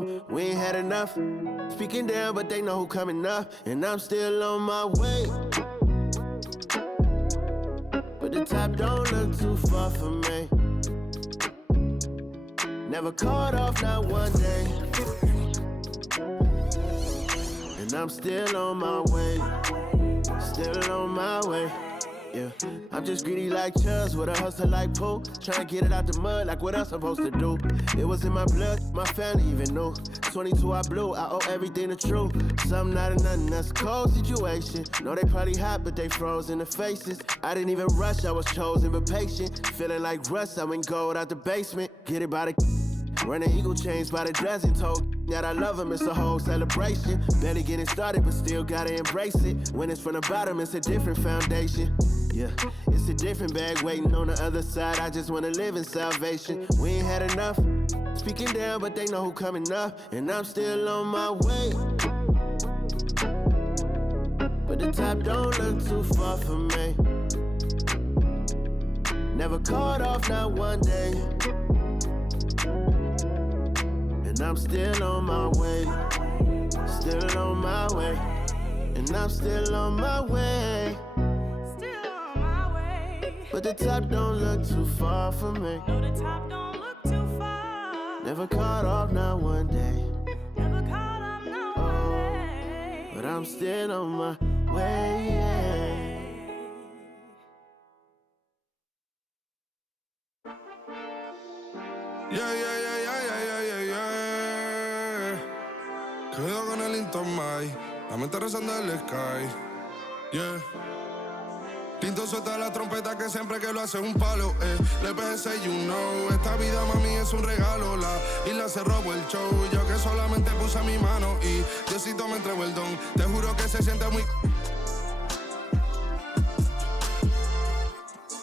them. We ain't had enough. Speaking down, but they know who coming up. And I'm still on my way. But the top don't look too far for me. Never caught off, not one day. And I'm still on my way. Still on my way. Yeah, I'm just greedy like Chuz with a hustle like Pooh. Tryna get it out the mud like what else I'm supposed to do. It was in my blood, my family even knew. 22 I blew, I owe everything to true. Something out of nothing, that's a cold situation. Know they probably hot, but they froze in the faces. I didn't even rush, I was chosen but patient. Feeling like Russ, I went gold out the basement. Get it by the running eagle chains by the dozen. Told that I love him, it's a whole celebration. Barely getting started, but still gotta embrace it. When it's from the bottom, it's a different foundation. Yeah, it's a different bag waiting on the other side. I just wanna live in salvation. We ain't had enough. Speaking down, but they know who coming up. And I'm still on my way. But the top don't look too far for me. Never caught off, not one day. And I'm still on my way. Still on my way. And I'm still on my way. But the top don't look too far for me. No, the top don't look too far. Never caught off, not one day. Never caught off, not one day. But I'm still on my way. Cuidado con el Intomai, la mente rezando el sky. Yeah. Tinto suelta la trompeta que siempre que lo hace un palo, Le PS, you know, esta vida mami es un regalo. La isla se robó el show, yo que solamente puse mi mano y Diosito me entregó el don. Te juro que se siente muy...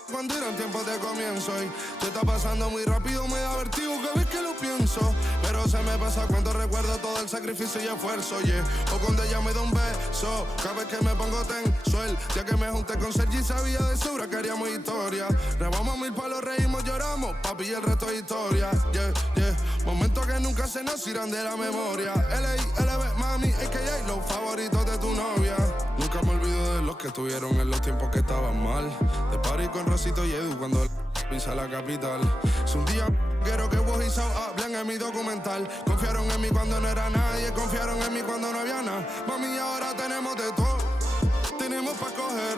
Cuando eran tiempos de comienzo y tú está pasando muy rápido, me da vertigo cada vez que lo pienso. Pero se me pasa cuando recuerdo todo el sacrificio y esfuerzo, yeah. O cuando ella me da un beso, cada vez que me pongo tenso. El día que me junté con Sergi sabía de sobra que haríamos historia. Rebamos 1000 palos, reímos, lloramos, papi, y el resto es historia, yeah, yeah. Momentos que nunca se nos irán de la memoria. L.A.L.B. mami, a.k.a. los favoritos de tu novia. Nunca me olvido de los que estuvieron en los tiempos que estaban mal. De party con Rosito y Edu cuando pisa la capital. Es un día quiero que vos y Sao hablen en mi documental. Confiaron en mí cuando no era nadie, confiaron en mí cuando no había nada. Mami, ahora tenemos de todo, tenemos pa' coger.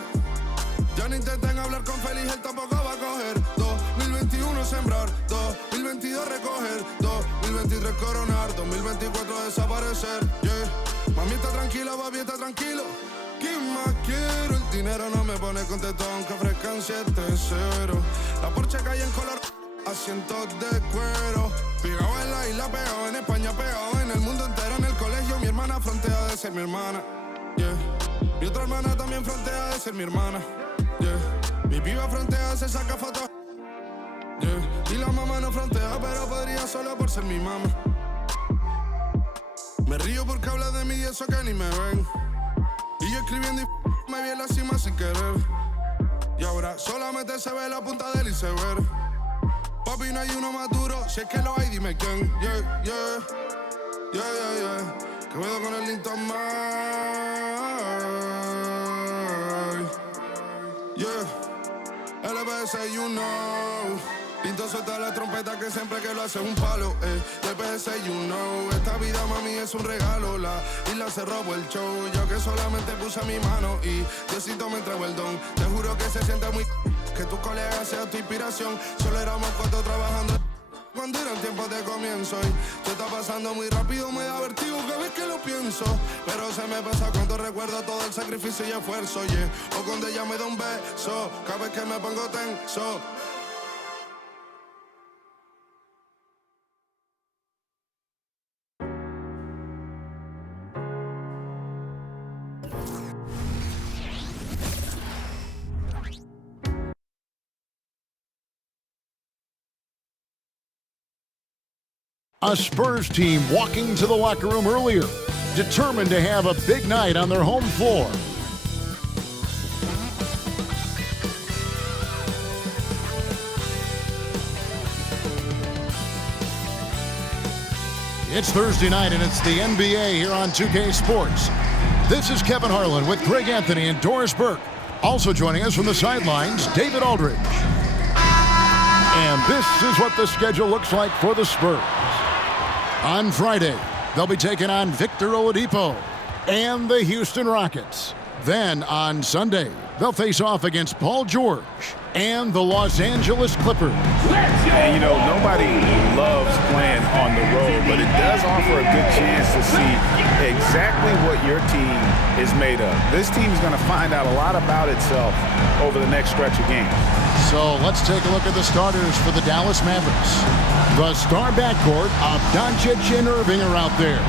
Ya no intenten hablar con Feliz, él tampoco va a coger. 2021 sembrar, 2022 recoger, 2023 coronar, 2024 desaparecer, yeah. Mami está tranquila, papi está tranquilo. ¿Qué más quiero? El dinero no me pone contento aunque ofrezcan 7-0. La Porsche cae en color, asientos de cuero. Pegado en la isla, pegado en España, pegado en el mundo entero. En el colegio mi hermana frontea de ser mi hermana, yeah. Mi otra hermana también frontea de ser mi hermana, yeah. Mi piba frontea, se saca fotos, yeah. Y la mamá no frontea, pero podría solo por ser mi mamá. Me río porque habla de mí y eso que ni me ven. Y yo escribiendo y me vi en la cima sin querer. Y ahora solamente se ve la punta del iceberg. Papi, no hay uno más duro, si es que lo hay, dime quién. Yeah, yeah, yeah, yeah, yeah. Que puedo con el Intomai. Yeah, LBS, you know. Tinto suelta la trompeta que siempre que lo hace un palo, LBS, you know. Esta vida, mami, es un regalo. La isla se robó el show, yo que solamente puse mi mano y Diosito me entregó el don. Te juro que se siente muy... que tu colega sea tu inspiración. Solo éramos 4 trabajando cuando eran tiempos de comienzo y tú está pasando muy rápido, me da vertigo cada vez que lo pienso. Pero se me pasa cuando recuerdo todo el sacrificio y esfuerzo, yeah. O cuando ella me da un beso, cada vez que me pongo tenso. A Spurs team walking to the locker room earlier, determined to have a big night on their home floor. It's Thursday night, and it's the NBA here on 2K Sports. This is Kevin Harlan with Greg Anthony and Doris Burke. Also joining us from the sidelines, David Aldridge. And this is what the schedule looks like for the Spurs. On Friday, they'll be taking on Victor Oladipo and the Houston Rockets. Then on Sunday, they'll face off against Paul George and the Los Angeles Clippers. And, nobody loves playing on the road, but it does offer a good chance to see exactly what your team is made of. This team is going to find out a lot about itself over the next stretch of games. So let's take a look at the starters for the Dallas Mavericks. The star backcourt of Doncic and Irving are out there.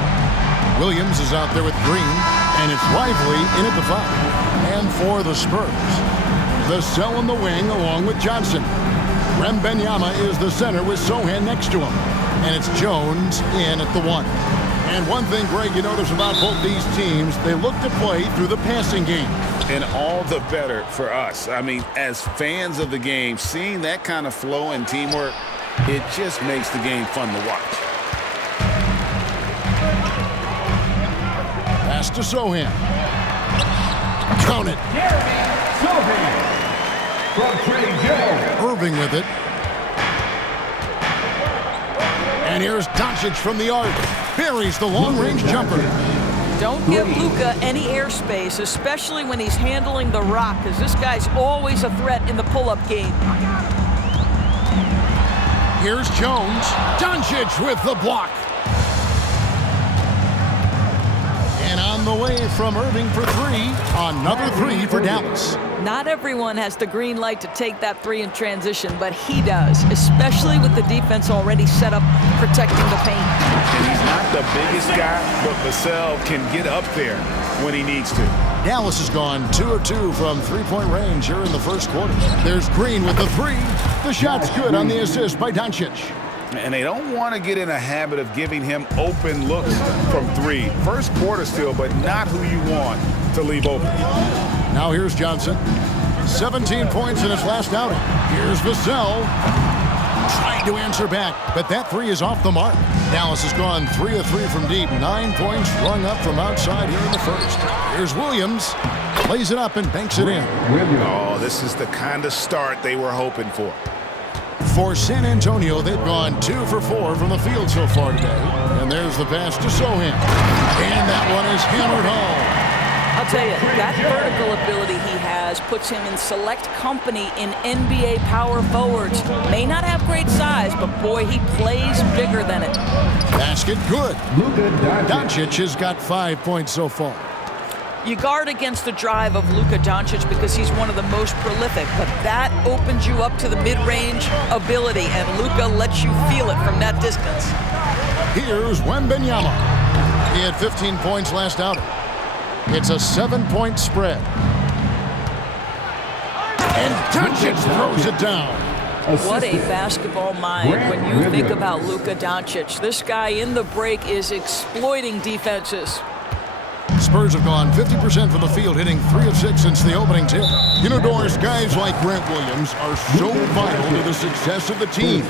Williams is out there with Green, and it's Lively in at the 5. And for the Spurs, Vassell in the wing along with Johnson. Wembanyama is the center with Sohan next to him. And it's Jones in at the 1. And one thing, Greg, you notice about both these teams, they look to play through the passing game. And all the better for us. I mean, as fans of the game, seeing that kind of flow and teamwork, it just makes the game fun to watch. Pass to Sohan. Count it. Irving with it. And here's Doncic from the arc. Buries the long-range jumper. Don't give Luka any airspace, especially when he's handling the rock, because this guy's always a threat in the pull-up game. Here's Jones. Doncic with the block. And on the way from Irving for 3. Another 3 for Dallas. Not everyone has the green light to take that 3 in transition, but he does, especially with the defense already set up protecting the paint. And he's not the biggest guy, but Vassell can get up there when he needs to. Dallas has gone 2 of 2 from three-point range here in the first quarter. There's Green with the 3. The shot's good on the assist by Doncic. And they don't want to get in a habit of giving him open looks from 3. First quarter still, but not who you want to leave open. Now here's Johnson. 17 points in his last outing. Here's Vassell. Trying to answer back, but that 3 is off the mark. Dallas has gone 3 of 3 from deep. 9 points rung up from outside here in the first. Here's Williams. Plays it up and banks it in. Oh, this is the kind of start they were hoping for. For San Antonio, they've gone 2 for 4 from the field so far today. And there's the pass to Sohan. And that one is hammered home. I'll tell you, that vertical ability he has puts him in select company in NBA power forwards. May not have great size, but boy, he plays bigger than it. Basket good. Doncic has got 5 points so far. You guard against the drive of Luka Doncic because he's one of the most prolific, but that opens you up to the mid-range ability, and Luka lets you feel it from that distance. Here's Wembanyama. He had 15 points last outing. It's a 7-point spread. And Doncic throws it down. What a basketball mind when you think about Luka Doncic. This guy in the break is exploiting defenses. Spurs have gone 50% from the field, hitting 3 of 6 since the opening tip. Doris, guys like Grant Williams are so vital to the success of the team.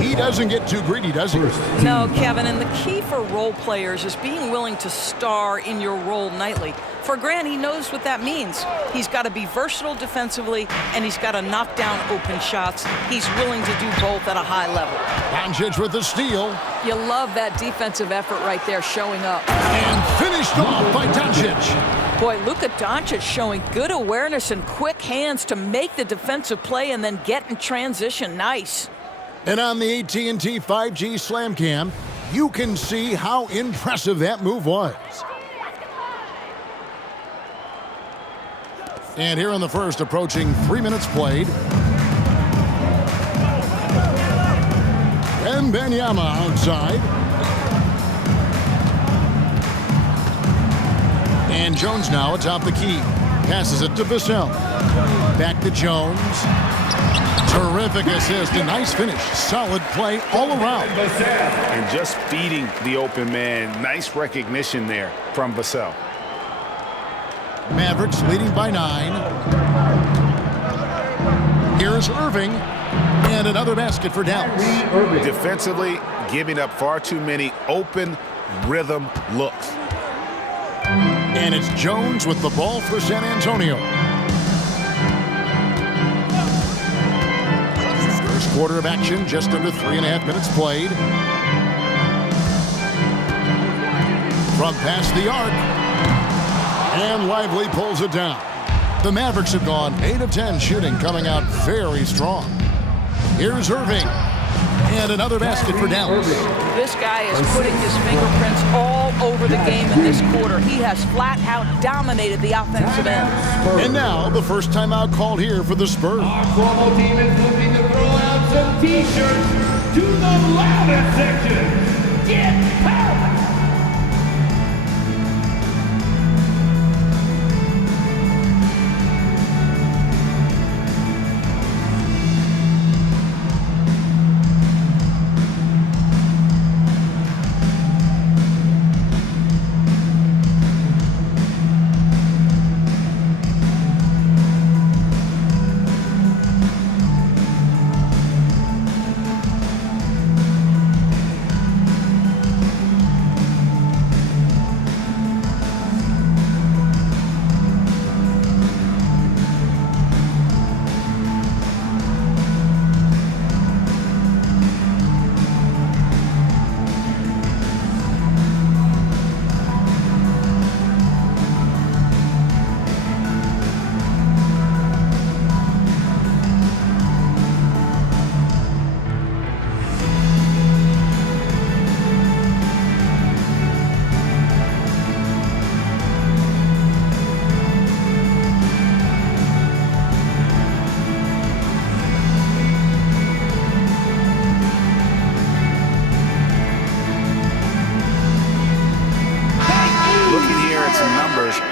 He doesn't get too greedy, does he? No, Kevin, and the key for role players is being willing to star in your role nightly. For Grant, he knows what that means. He's got to be versatile defensively, and he's got to knock down open shots. He's willing to do both at a high level. Doncic with the steal. You love that defensive effort right there showing up. And finished off by Doncic. Boy, Luka Doncic showing good awareness and quick hands to make the defensive play and then get in transition. Nice. And on the AT&T 5G Slam Cam, you can see how impressive that move was. And here in the first, approaching 3 minutes played. Wembanyama outside. And Jones now atop the key. Passes it to Vassell. Back to Jones. Terrific assist. A nice finish. Solid play all around. And just feeding the open man. Nice recognition there from Vassell. Mavericks leading by 9. Here's Irving. And another basket for Dallas. Defensively, giving up far too many open rhythm looks. And it's Jones with the ball for San Antonio. First quarter of action, just under 3.5 minutes played. From past the arc. And Lively pulls it down. The Mavericks have gone 8 of 10 shooting, coming out very strong. Here's Irving. And another basket for Dallas. This guy is putting his fingerprints all over the game in this quarter. He has flat out dominated the offensive end. And now the first timeout called here for the Spurs. Our Cuomo team is looking to throw out some T-shirts to the loudest section. Get power!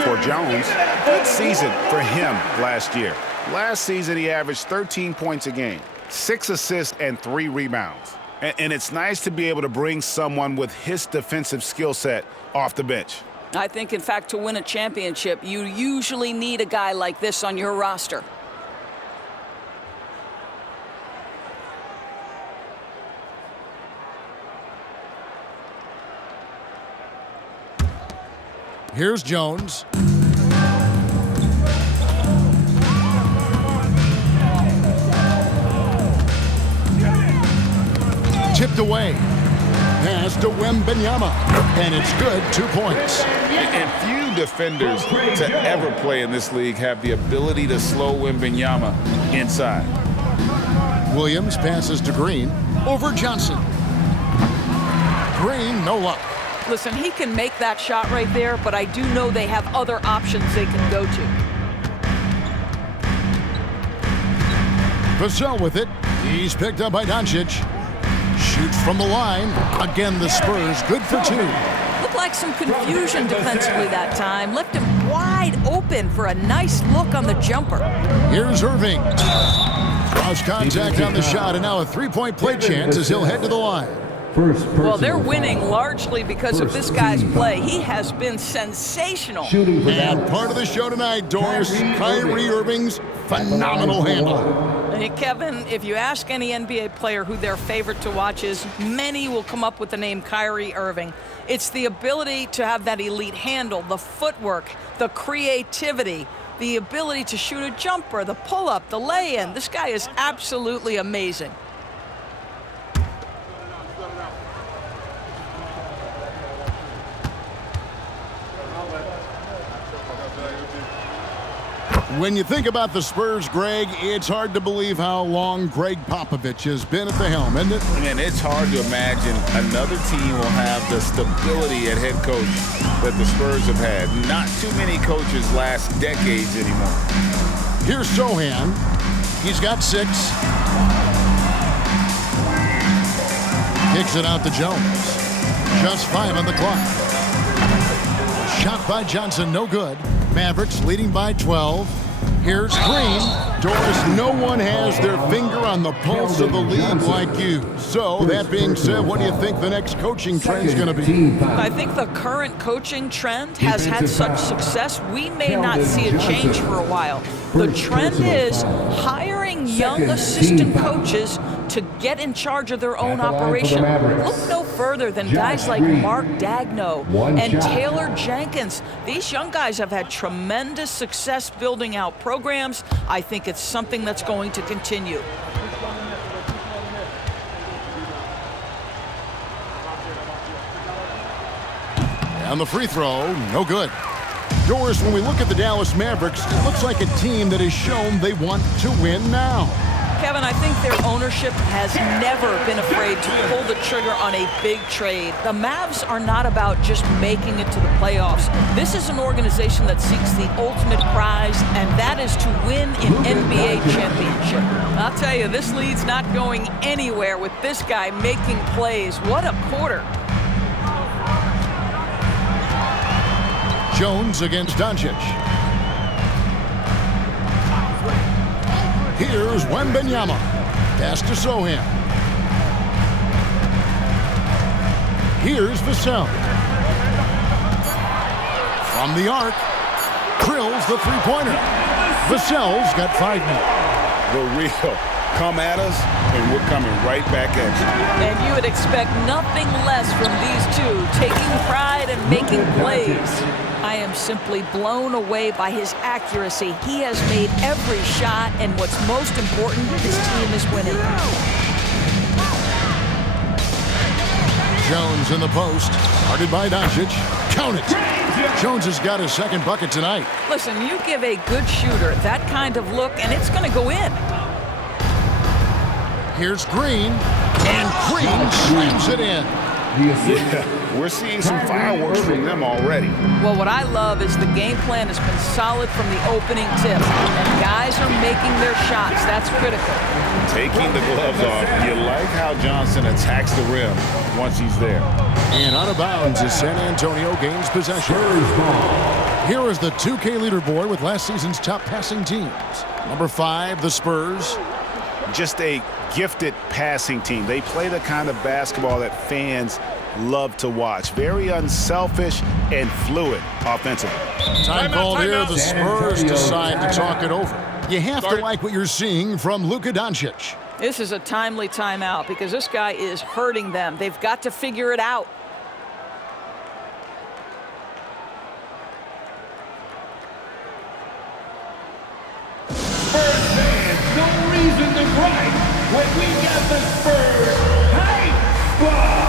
For Jones, good season for him last year. Last season, he averaged 13 points a game, 6 assists, and 3 rebounds. And it's nice to be able to bring someone with his defensive skill set off the bench. I think, in fact, to win a championship, you usually need a guy like this on your roster. Here's Jones. Tipped away. Pass to Wembanyama. And it's good, 2 points. And few defenders to ever play in this league have the ability to slow Wembanyama inside. Williams passes to Green. Over Johnson. Green, no luck. Listen, he can make that shot right there, but I do know they have other options they can go to. Vassell with it. He's picked up by Doncic. Shoots from the line. Again, the Spurs good for 2. Looked like some confusion defensively that time. Left him wide open for a nice look on the jumper. Here's Irving. Cross contact on the shot, and now a 3-point play chance as he'll head to the line. Well, they're winning largely because of this guy's play. He has been sensational. And part of the show tonight, Doris, Kyrie Irving's phenomenal handle. Hey, Kevin, if you ask any NBA player who their favorite to watch is, many will come up with the name Kyrie Irving. It's the ability to have that elite handle, the footwork, the creativity, the ability to shoot a jumper, the pull-up, the lay-in. This guy is absolutely amazing. When you think about the Spurs, Greg, it's hard to believe how long Greg Popovich has been at the helm, isn't it? And it's hard to imagine another team will have the stability at head coach that the Spurs have had. Not too many coaches last decades anymore. Here's Sohan. He's got 6. Kicks it out to Jones. Just 5 on the clock. Shot by Johnson, no good. Mavericks leading by 12. Here's Green. Doris, no one has their finger on the pulse of the league like you. So, that being said, what do you think the next coaching trend is going to be? I think the current coaching trend has had such success, we may not see a change for a while. The trend is hiring young assistant coaches to get in charge of their own operation. Look no further than guys like Mark Dagno and Taylor Jenkins. These young guys have had tremendous success building out programs. I think it's something that's going to continue. And the free throw, no good. Doris, when we look at the Dallas Mavericks, it looks like a team that has shown they want to win now. Kevin, I think their ownership has never been afraid to pull the trigger on a big trade. The Mavs are not about just making it to the playoffs. This is an organization that seeks the ultimate prize, and that is to win an NBA championship. I'll tell you, this lead's not going anywhere with this guy making plays. What a quarter. Jones against Doncic. Here's Wembanyama. Pass to Sohan. Here's Vassell. From the arc. Drills the three-pointer. Vassell's got 5 more. The real. Come at us, and we're coming right back at you. And you would expect nothing less from these two, taking pride and making plays. I am simply blown away by his accuracy. He has made every shot, and what's most important, his team is winning. Jones in the post, guarded by Doncic. Count it. Jones has got his second bucket tonight. Listen, you give a good shooter that kind of look, and it's going to go in. Here's Green, and Green slams it in. Yeah, we're seeing some fireworks from them already. Well, what I love is the game plan has been solid from the opening tip, and guys are making their shots. That's critical. Taking the gloves off. You like how Johnson attacks the rim once he's there. And out of bounds as San Antonio gains possession. Here is the 2K leaderboard with last season's top passing teams. Number 5, the Spurs. Just a gifted passing team. They play the kind of basketball that fans love to watch. Very unselfish and fluid offensively. Time called here. The Spurs decide to talk it over. You have to like what you're seeing from Luka Doncic. This is a timely timeout because this guy is hurting them. They've got to figure it out. Spurs fans, no reason to gripe when we got the Spurs Hype Squad.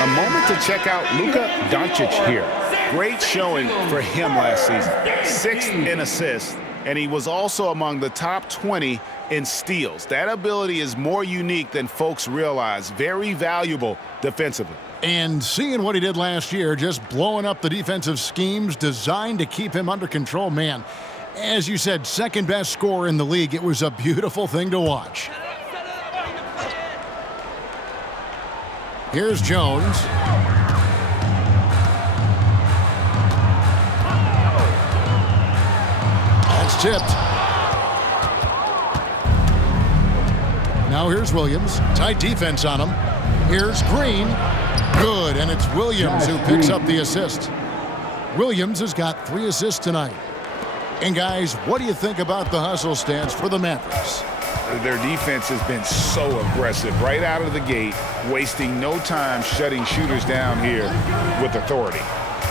A moment to check out Luka Doncic here. Great showing for him last season. 6th in assists, and he was also among the top 20 in steals. That ability is more unique than folks realize. Very valuable defensively. And seeing what he did last year, just blowing up the defensive schemes designed to keep him under control, man. As you said, second best scorer in the league. It was a beautiful thing to watch. Here's Jones. That's tipped. Now here's Williams. Tight defense on him. Here's Green. Good, and it's Williams who picks up the assist. Williams has got 3 assists tonight. And guys, what do you think about the hustle stance for the Mavericks? their defense has been so aggressive right out of the gate, wasting no time shutting shooters down here with authority.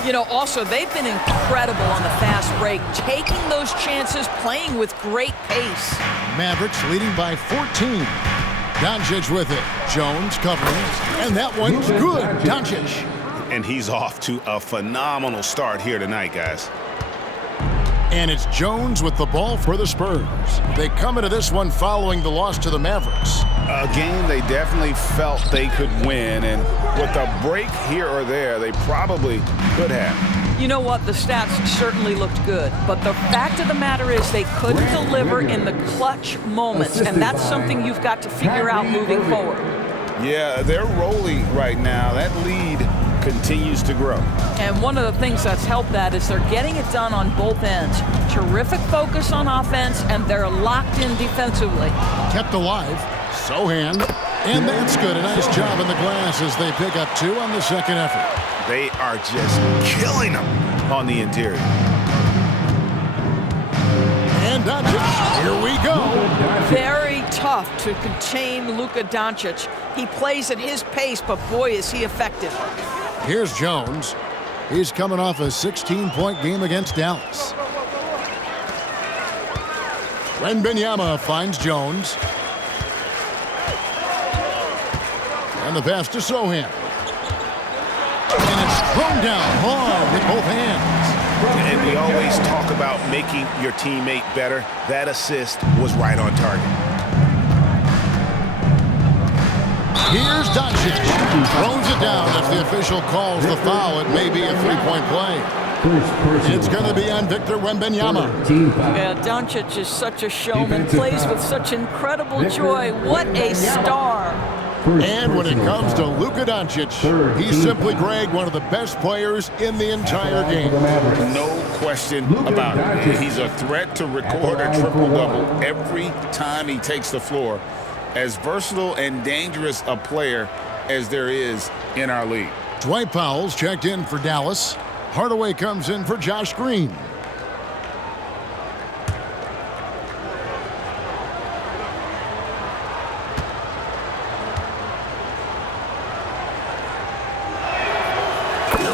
You know, also, they've been incredible on the fast break, taking those chances, playing with great pace. Mavericks leading by 14. Doncic with it. Jones covering. And that one's good. Doncic. And he's off to a phenomenal start here tonight, guys. And it's Jones with the ball for the Spurs. They come into this one following the loss to the Mavericks. A game they definitely felt they could win, and with a break here or there, they probably could have. You know what? The stats certainly looked good, but the fact of the matter is they couldn't deliver in the clutch moments, and that's something you've got to figure out moving forward. Yeah, they're rolling right now. That lead continues to grow. And one of the things that's helped that is they're getting it done on both ends. Terrific focus on offense, and they're locked in defensively. Kept alive. Sohan. And that's good. A nice job in the glass as they pick up 2 on the second effort. They are just killing them on the interior. And Doncic, here we go. Very tough to contain Luka Doncic. He plays at his pace, but boy, is he effective. Here's Jones. He's coming off a 16-point game against Dallas. Wembanyama finds Jones. And the pass to Sohan. And it's thrown down hard with both hands. And we always talk about making your teammate better. That assist was right on target. Here's Doncic. Throws it down. If the official calls the foul, it may be a 3-point play. It's going to be on Victor Wembanyama. Yeah, Doncic is such a showman, plays with such incredible joy. What a star. And when it comes to Luka Doncic, he's simply, Greg, one of the best players in the entire game. No question about it. He's a threat to record a triple-double every time he takes the floor. As versatile and dangerous a player as there is in our league. Dwight Powell's checked in for Dallas. Hardaway comes in for Josh Green.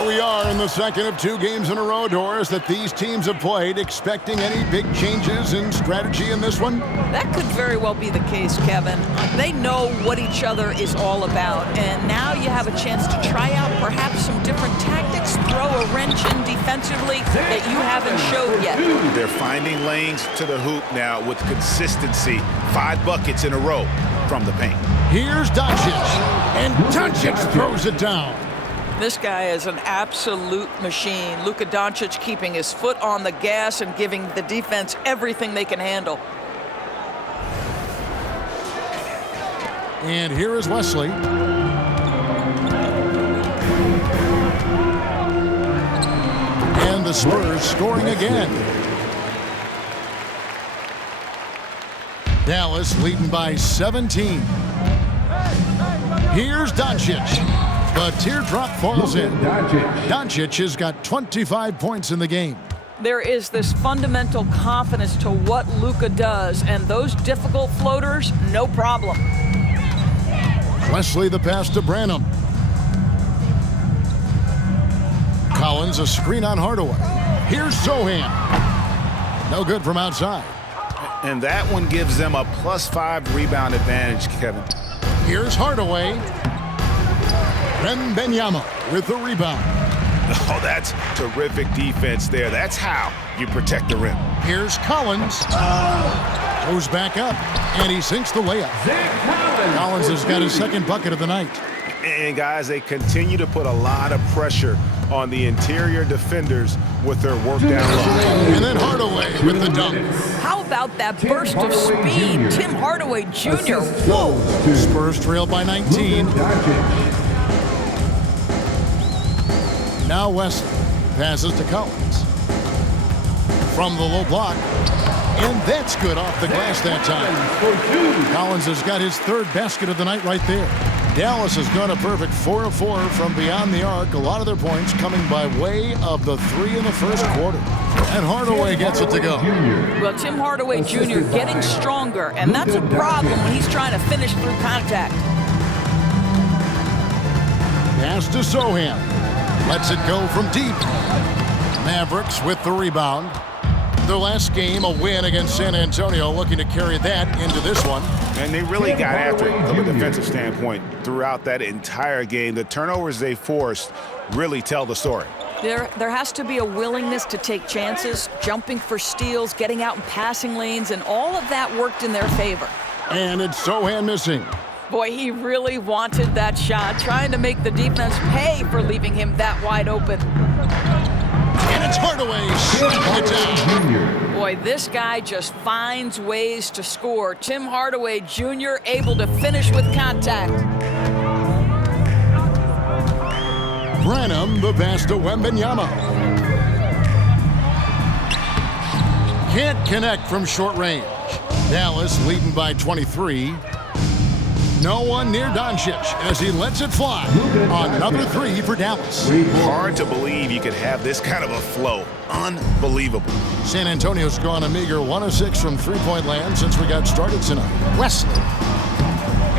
We are in the second of 2 games in a row, Doris, that these teams have played. Expecting any big changes in strategy in this one? That could very well be the case, Kevin. They know what each other is all about, and now you have a chance to try out perhaps some different tactics, throw a wrench in defensively that you haven't showed yet. They're finding lanes to the hoop now with consistency. 5 buckets in a row from the paint. Here's Doncic, and Doncic throws it down. This guy is an absolute machine. Luka Doncic keeping his foot on the gas and giving the defense everything they can handle. And here is Wesley. And the Spurs scoring again. Dallas leading by 17. Here's Doncic. The teardrop falls in. Doncic has got 25 points in the game. There is this fundamental confidence to what Luka does, and those difficult floaters, no problem. Wesley the pass to Branham. Collins a screen on Hardaway. Here's Sohan. No good from outside. And that one gives them a +5 rebound advantage, Kevin. Here's Hardaway. Wembanyama with the rebound. Oh, that's terrific defense there. That's how you protect the rim. Here's Collins. Goes back up, and he sinks the layup. Collins has got his second bucket of the night. And, guys, they continue to put a lot of pressure on the interior defenders with their work down low. And then Hardaway with the dunk. How about that burst of speed? Tim Hardaway Jr. Whoa! Spurs trail by 19. Now Wesley passes to Collins. From the low block. And that's good off the glass that time. Collins has got his 3rd basket of the night right there. Dallas has gone a perfect 4 of 4 from beyond the arc. A lot of their points coming by way of the 3 in the first quarter. And Hardaway gets it to go. Well, Tim Hardaway Jr. getting stronger, and that's a problem when he's trying to finish through contact. Pass to Sohan. Lets it go from deep. Mavericks with the rebound. Their last game, a win against San Antonio, looking to carry that into this one. And they really got after it from a defensive standpoint throughout that entire game. The turnovers they forced really tell the story. There has to be a willingness to take chances, jumping for steals, getting out in passing lanes, and all of that worked in their favor. And it's Sohan missing. Boy, he really wanted that shot, trying to make the defense pay for leaving him that wide open. And it's Hardaway shooting it down. Boy, this guy just finds ways to score. Tim Hardaway Jr. able to finish with contact. Branham, the pass to Wembanyama. Can't connect from short range. Dallas leading by 23. No one near Doncic as he lets it fly. Another 3 for Dallas. Hard to believe you could have this kind of a flow. Unbelievable. San Antonio's gone a meager 1 of 6 from three-point land since we got started tonight. Wesley.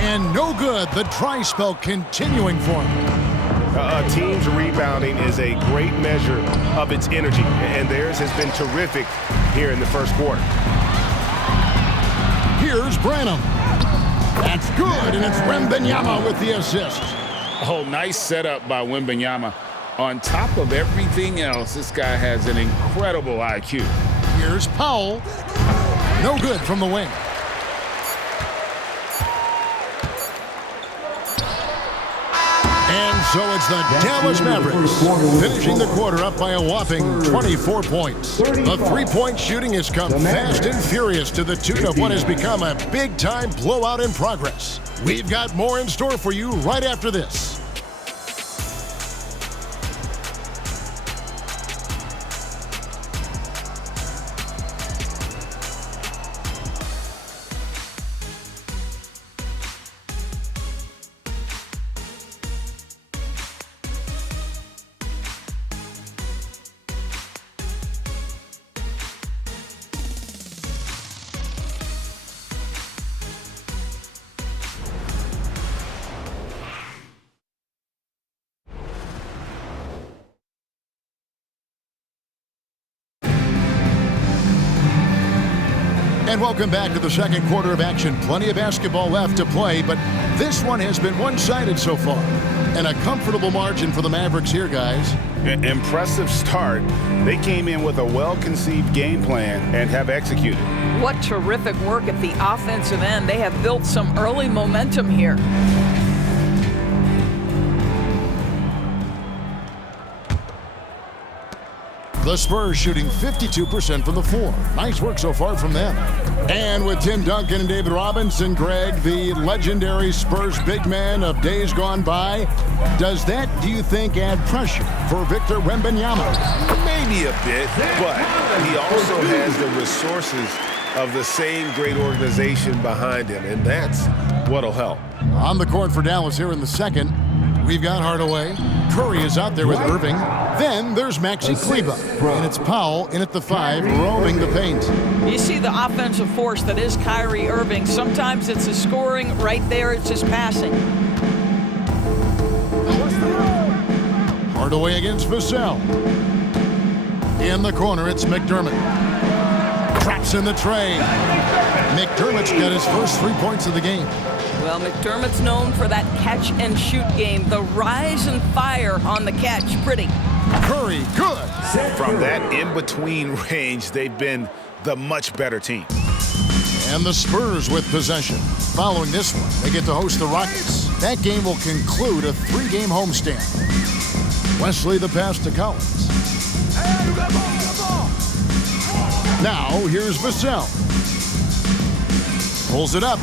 And no good. The try spell continuing for him. A team's rebounding is a great measure of its energy, and theirs has been terrific here in the first quarter. Here's Branham. That's good, and it's Wembanyama with the assist. Oh, nice setup by Wembanyama. On top of everything else, this guy has an incredible IQ. Here's Powell. No good from the wing. And so it's the Dallas Mavericks finishing the quarter up by a whopping 24 points. The three-point shooting has come fast and furious to the tune of what has become a big-time blowout in progress. We've got more in store for you right after this. And welcome back to the second quarter of action. Plenty of basketball left to play, but this one has been one-sided so far. And a comfortable margin for the Mavericks here, guys. Impressive start. They came in with a well-conceived game plan and have executed. What terrific work at the offensive end. They have built some early momentum here. The Spurs shooting 52% from the floor. Nice work so far from them. And with Tim Duncan and David Robinson, Greg, the legendary Spurs big man of days gone by, does that, do you think, add pressure for Victor Wembanyama? Maybe a bit, but he also has the resources of the same great organization behind him, and that's what'll help. On the court for Dallas here in the second, we've got Hardaway. Curry is out there with Irving. Then there's Maxi Kleber. And it's Powell in at the 5, roaming the paint. You see the offensive force that is Kyrie Irving. Sometimes it's his scoring. Right there, it's his passing. Hardaway against Vassell. In the corner, it's McDermott. Traps in the tray. McDermott's got his first 3 points of the game. Well, McDermott's known for that catch-and-shoot game. The rise and fire on the catch. Pretty. Curry, good. From that in-between range, they've been the much better team. And the Spurs with possession. Following this one, they get to host the Rockets. That game will conclude a 3-game homestand. Wesley the pass to Collins. Now, here's Vassell. Pulls it up.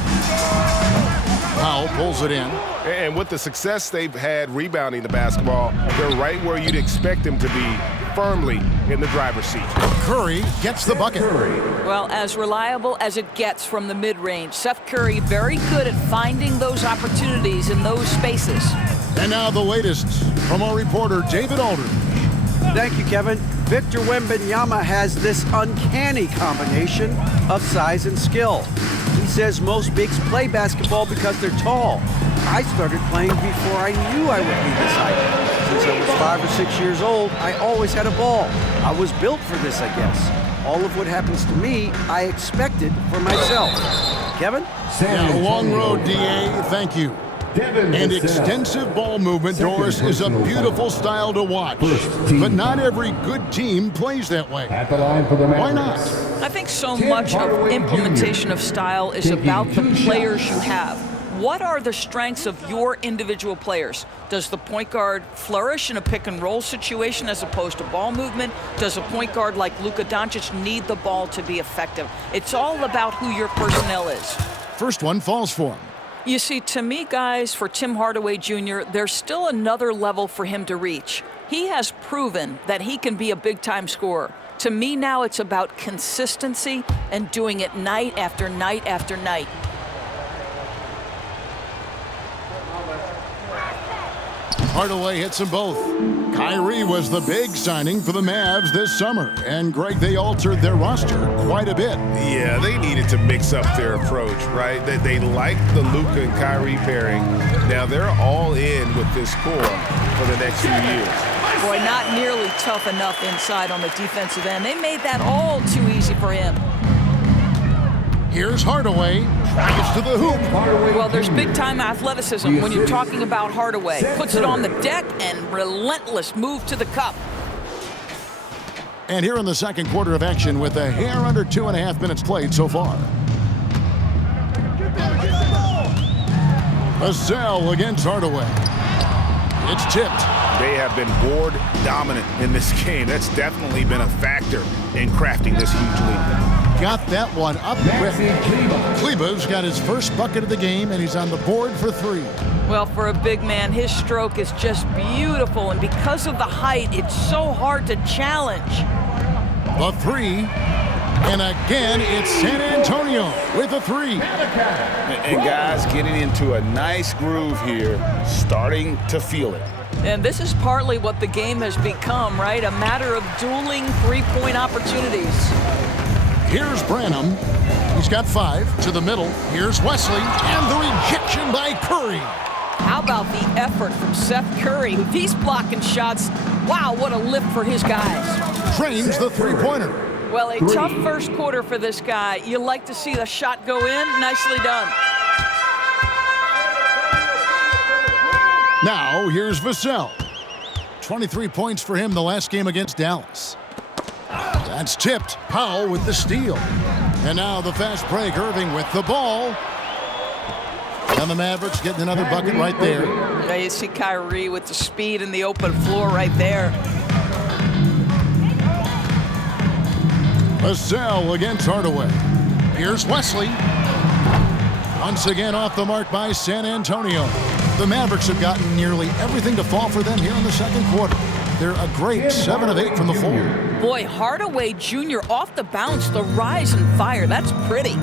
Powell pulls it in. And with the success they've had rebounding the basketball, they're right where you'd expect them to be, firmly in the driver's seat. Curry gets the bucket. Well, as reliable as it gets from the mid-range. Seth Curry very good at finding those opportunities in those spaces. And now the latest from our reporter, David Aldridge. Thank you, Kevin. Victor Wembanyama has this uncanny combination of size and skill. He says most bigs play basketball because they're tall. I started playing before I knew I would be this height. Since I was 5 or 6 years old, I always had a ball. I was built for this, I guess. All of what happens to me, I expected for myself. Kevin? Yeah, a long road, D.A. Thank you. And extensive ball movement, Doris, is a beautiful style to watch. But not every good team plays that way. At the line for the Mavericks. Why not? I think so much of implementation of style is about the players you have. What are the strengths of your individual players? Does the point guard flourish in a pick and roll situation as opposed to ball movement? Does a point guard like Luka Doncic need the ball to be effective? It's all about who your personnel is. First one falls for him. You see, to me, guys, for Tim Hardaway Jr., there's still another level for him to reach. He has proven that he can be a big-time scorer. To me now, it's about consistency and doing it night after night after night. Hardaway hits them both. Kyrie was the big signing for the Mavs this summer. And, Greg, they altered their roster quite a bit. Yeah, they needed to mix up their approach, right? They like the Luka and Kyrie pairing. Now they're all in with this core for the next few years. Boy, not nearly tough enough inside on the defensive end. They made that all too easy for him. Here's Hardaway. Drives to the hoop. Well, there's big-time athleticism when you're talking about Hardaway. Puts it on the deck and relentless move to the cup. And here in the second quarter of action with a hair under 2.5 minutes played so far. Vassell against Hardaway. It's tipped. They have been board dominant in this game. That's definitely been a factor in crafting this huge lead. Got that one up quick. Kleba's got his first bucket of the game, and he's on the board for 3. Well, for a big man, his stroke is just beautiful, and because of the height, it's so hard to challenge. The 3, and again, it's San Antonio with a 3. And guys getting into a nice groove here, starting to feel it. And this is partly what the game has become, right? A matter of dueling three-point opportunities. Here's Branham. He's got 5 to the middle. Here's Wesley, and the rejection by Curry. How about the effort from Seth Curry? If he's blocking shots, wow, what a lift for his guys. Trains the three-pointer. Well, a tough first quarter for this guy. You like to see the shot go in. Nicely done. Now, here's Vassell. 23 points for him the last game against Dallas. That's tipped. Powell with the steal. And now the fast break. Irving with the ball. And the Mavericks getting another bucket right there. Yeah, you see Kyrie with the speed and the open floor right there. Vassell against Hardaway. Here's Wesley. Once again off the mark by San Antonio. The Mavericks have gotten nearly everything to fall for them here in the second quarter. They're a great 7 of 8 from the floor. Boy, Hardaway Jr. off the bounce, the rise and fire. That's pretty.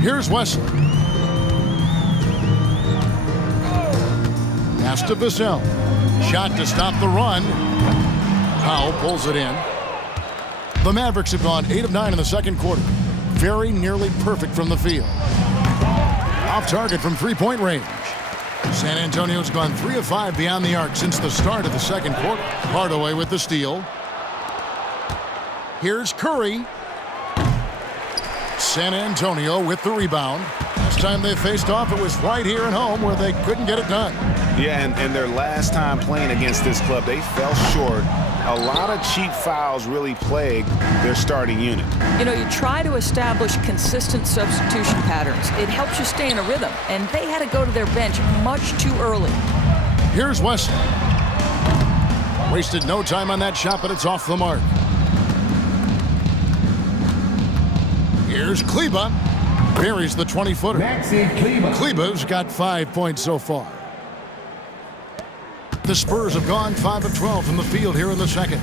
Here's Wesley. Pass to Vassell. Shot to stop the run. Powell pulls it in. The Mavericks have gone 8 of 9 in the second quarter. Very nearly perfect from the field. Off target from three-point range. San Antonio's gone 3 of 5 beyond the arc since the start of the second quarter. Hardaway with the steal. Here's Curry. San Antonio with the rebound. Last time they faced off, it was right here at home where they couldn't get it done. Yeah, and their last time playing against this club, they fell short. A lot of cheap fouls really plagued their starting unit. You know, you try to establish consistent substitution patterns. It helps you stay in a rhythm, and they had to go to their bench much too early. Here's Wesley. Wasted no time on that shot, but it's off the mark. Here's Kleba. buries the 20-footer. Kleba's got 5 points so far. The Spurs have gone 5 of 12 from the field here in the second.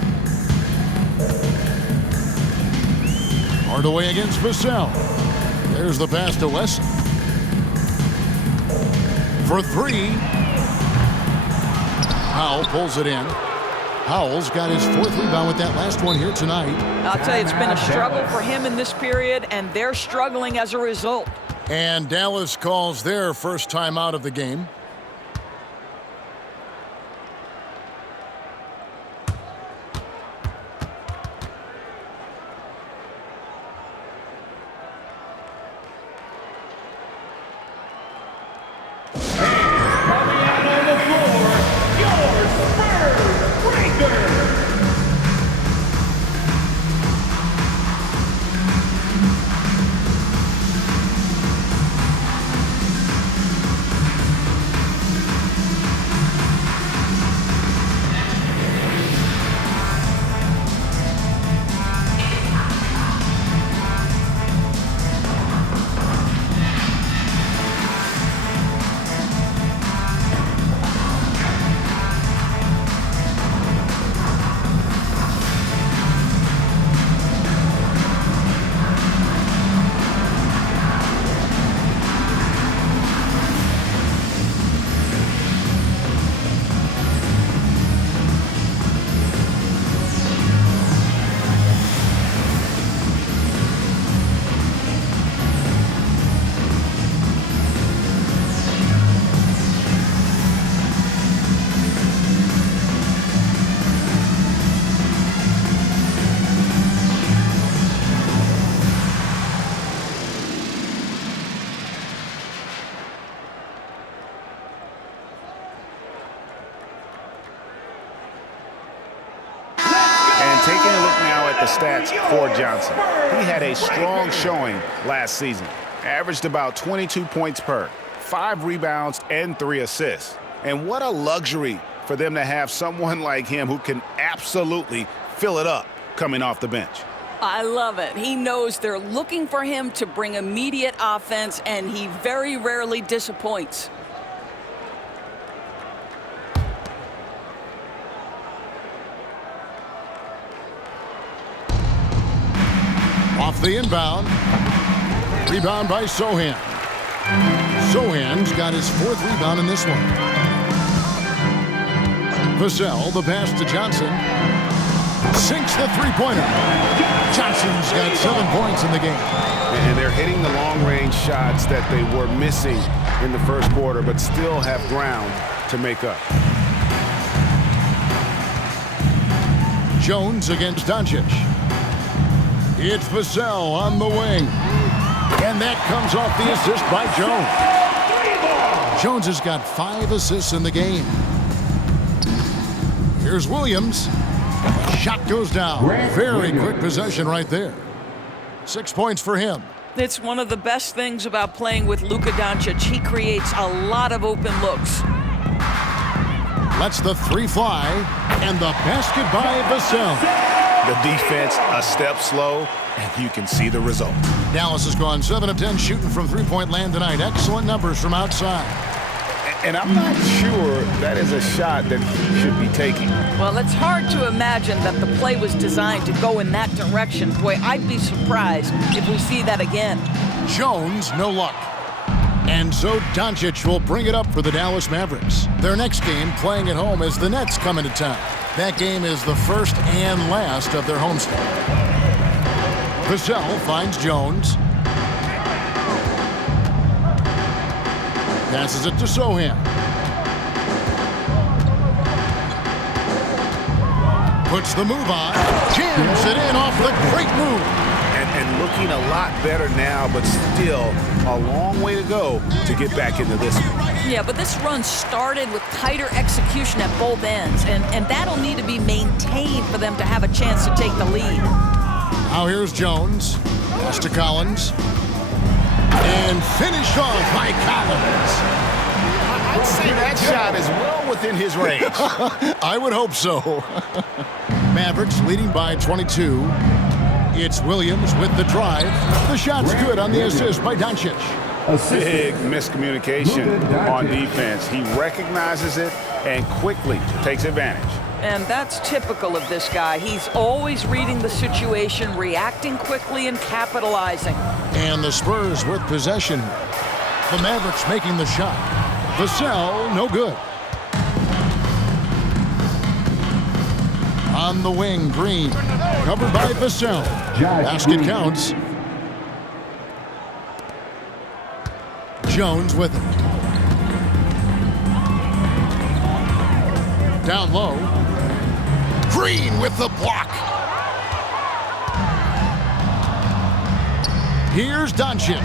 Hardaway against Vassell. There's the pass to West. For 3. Powell pulls it in. Powell's got his 4th rebound with that last one here tonight. I'll tell you, it's been a struggle for him in this period, and they're struggling as a result. And Dallas calls their first time out of the game. Taking a look now at the stats for Johnson. He had a strong showing last season. Averaged about 22 points per, 5 rebounds, and 3 assists. And what a luxury for them to have someone like him who can absolutely fill it up coming off the bench. I love it. He knows they're looking for him to bring immediate offense, and he very rarely disappoints. Off the inbound. Rebound by Sohan. Sohan's got his 4th rebound in this one. Vassell, the pass to Johnson. Sinks the three-pointer. Johnson's got 7 points in the game. And they're hitting the long-range shots that they were missing in the first quarter, but still have ground to make up. Jones against Doncic. It's Vassell on the wing. And that comes off the assist by Jones. Jones has got 5 assists in the game. Here's Williams. Shot goes down. Very quick possession right there. 6 points for him. It's one of the best things about playing with Luka Doncic. He creates a lot of open looks. Lets the 3 fly. And the basket by Vassell. The defense a step slow, and you can see the result. Dallas has gone 7 of 10 shooting from three-point land tonight. Excellent numbers from outside. And I'm not sure that is a shot that he should be taking. Well, it's hard to imagine that the play was designed to go in that direction. Boy, I'd be surprised if we see that again. Jones, no luck. And so Doncic will bring it up for the Dallas Mavericks. Their next game playing at home as the Nets come into town. That game is the first and last of their homestand. Vassell finds Jones. Passes it to Sohan. Puts the move on. Jams it in off the great move. And looking a lot better now, but still a long way to go to get back into this one. Yeah, but this run started with tighter execution at both ends, and that'll need to be maintained for them to have a chance to take the lead. Now here's Jones. Pass to Collins. And finished off by Collins. I'd say that shot is well within his range. I would hope so. Mavericks leading by 22. It's Williams with the drive. The shot's good on the assist by Doncic. Big miscommunication on defense. He recognizes it and quickly takes advantage. And that's typical of this guy. He's always reading the situation, reacting quickly, and capitalizing. And the Spurs with possession. The Mavericks making the shot. Vassell, no good. On the wing, Green. Covered by Vassell. Basket counts. Jones with it. Down low. Green with the block. Here's Doncic.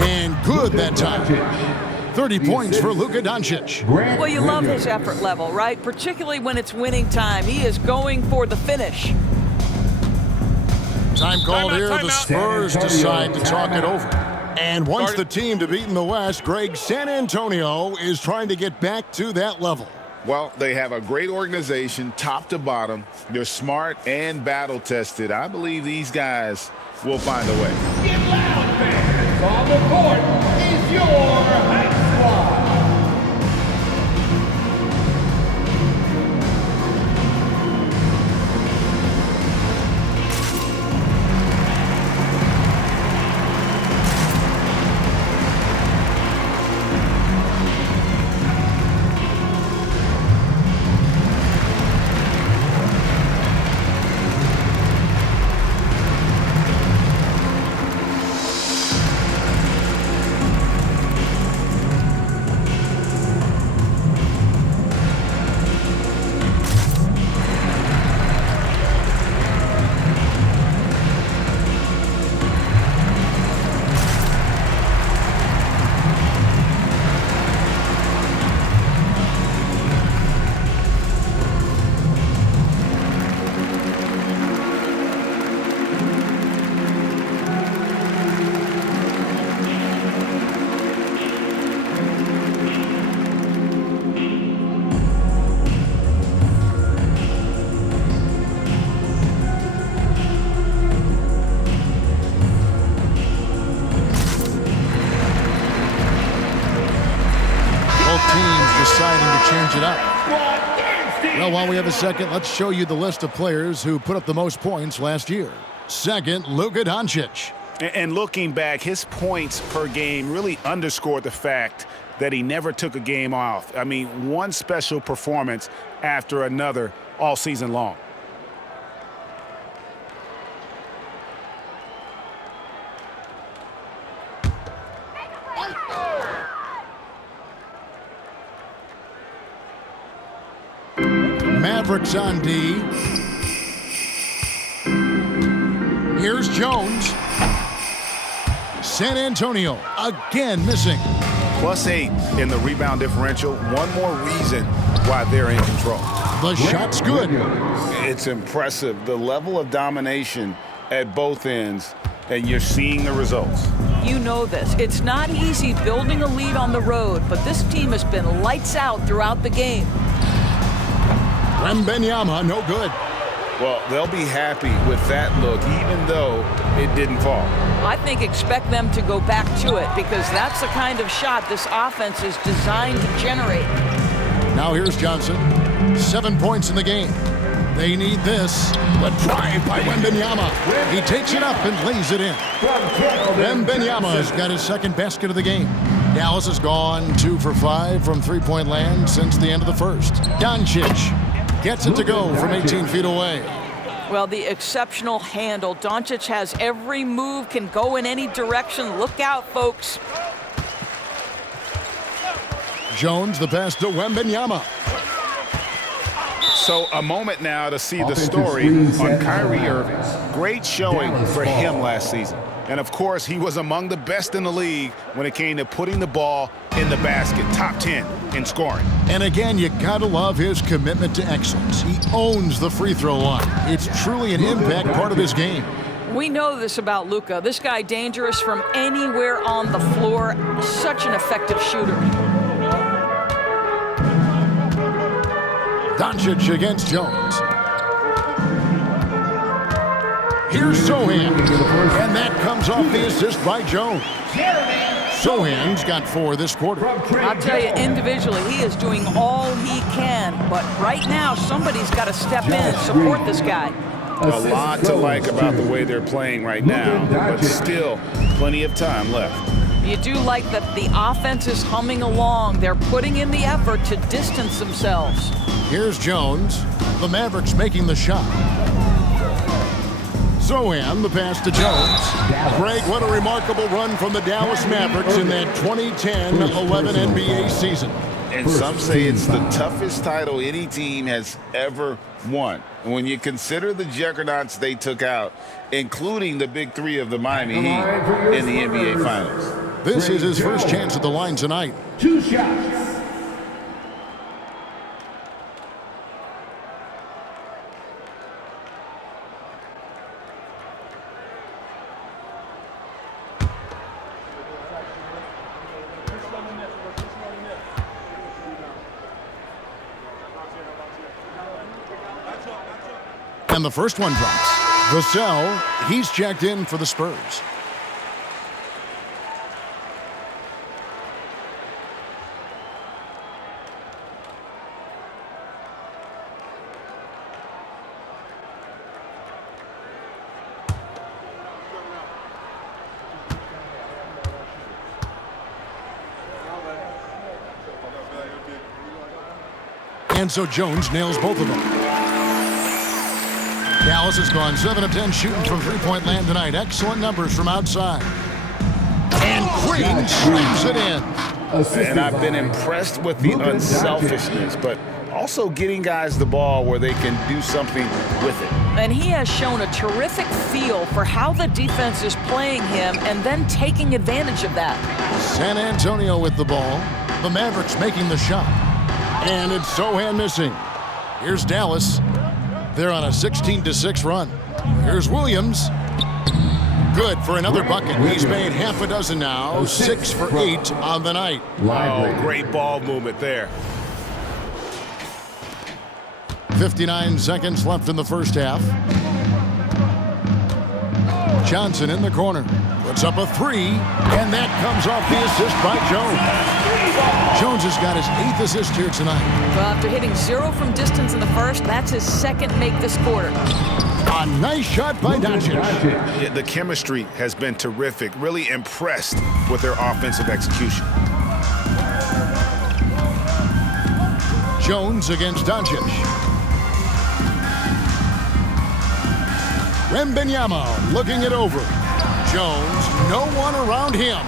And good that time. 30 points for Luka Doncic. Well, you love his effort level, right? Particularly when it's winning time. He is going for the finish. Time called here. The Spurs decide to talk it over. And once the team to beat in the West, Greg, San Antonio is trying to get back to that level. Well, they have a great organization, top to bottom. They're smart and battle-tested. I believe these guys will find a way. Get loud, fans! On the court is your Hype Squad. Deciding to change it up. Well, while we have a second, let's show you the list of players who put up the most points last year. Second, Luka Doncic. And looking back, his points per game really underscored the fact that he never took a game off. I mean, one special performance after another all season long. Mavericks on D. Here's Jones. San Antonio again missing. +8 in the rebound differential. One more reason why they're in control. The shot's good. It's impressive. The level of domination at both ends, and you're seeing the results. You know this. It's not easy building a lead on the road, but this team has been lights out throughout the game. Wembanyama, no good. Well, they'll be happy with that look, even though it didn't fall. I think expect them to go back to it because that's the kind of shot this offense is designed to generate. Now here's Johnson. 7 points in the game. They need this. The drive by Wembanyama. He takes it up and lays it in. Wembanyama has got his second basket of the game. Dallas has gone 2 for 5 from three-point land since the end of the first. Doncic gets it to go from 18 feet away. Well, the exceptional handle. Doncic has every move, can go in any direction. Look out, folks. Jones, the pass to Wembanyama. So a moment now to see the story on Kyrie Irving. Great showing for him last season. And, of course, he was among the best in the league when it came to putting the ball in the basket. Top 10 in scoring. And again, you gotta love his commitment to excellence. He owns the free throw line. It's truly an impact part of his game. We know this about Luka. This guy dangerous from anywhere on the floor. Such an effective shooter. Doncic against Jones. Here's Sohan, and that comes off the assist by Jones. Sohan's got 4 this quarter. I'll tell you, individually, he is doing all he can. But right now, somebody's got to step in and support this guy. A lot to like about the way they're playing right now, but still plenty of time left. You do like that the offense is humming along. They're putting in the effort to distance themselves. Here's Jones. The Mavericks making the shot. Sohan, the pass to Jones. Greg, what a remarkable run from the Dallas Mavericks in that 2010-11 NBA season. And some say it's the toughest title any team has ever won. And when you consider the juggernauts they took out, including the big 3 of the Miami Heat in the NBA Finals. This is his first chance at the line tonight. 2 shots. And the first one drops. Vassell, he's checked in for the Spurs. And so Jones nails both of them. Dallas has gone 7 of 10 shooting from three-point land tonight. Excellent numbers from outside. And Green slams it in. And I've been impressed with the unselfishness, but also getting guys the ball where they can do something with it. And he has shown a terrific feel for how the defense is playing him and then taking advantage of that. San Antonio with the ball. The Mavericks making the shot. And it's Sohan missing. Here's Dallas. They're on a 16-6 run. Here's Williams. Good for another bucket. He's made half a dozen now. 6 for 8 on the night. Oh, great ball movement there. 59 seconds left in the first half. Johnson in the corner. Puts up a 3, and that comes off the assist by Jones. Jones has got his 8th assist here tonight. Well, after hitting 0 from distance in the first, that's his 2nd make this quarter. A nice shot by Doncic. Yeah, the chemistry has been terrific. Really impressed with their offensive execution. Jones against Doncic. Wembanyama looking it over. Jones, no one around him.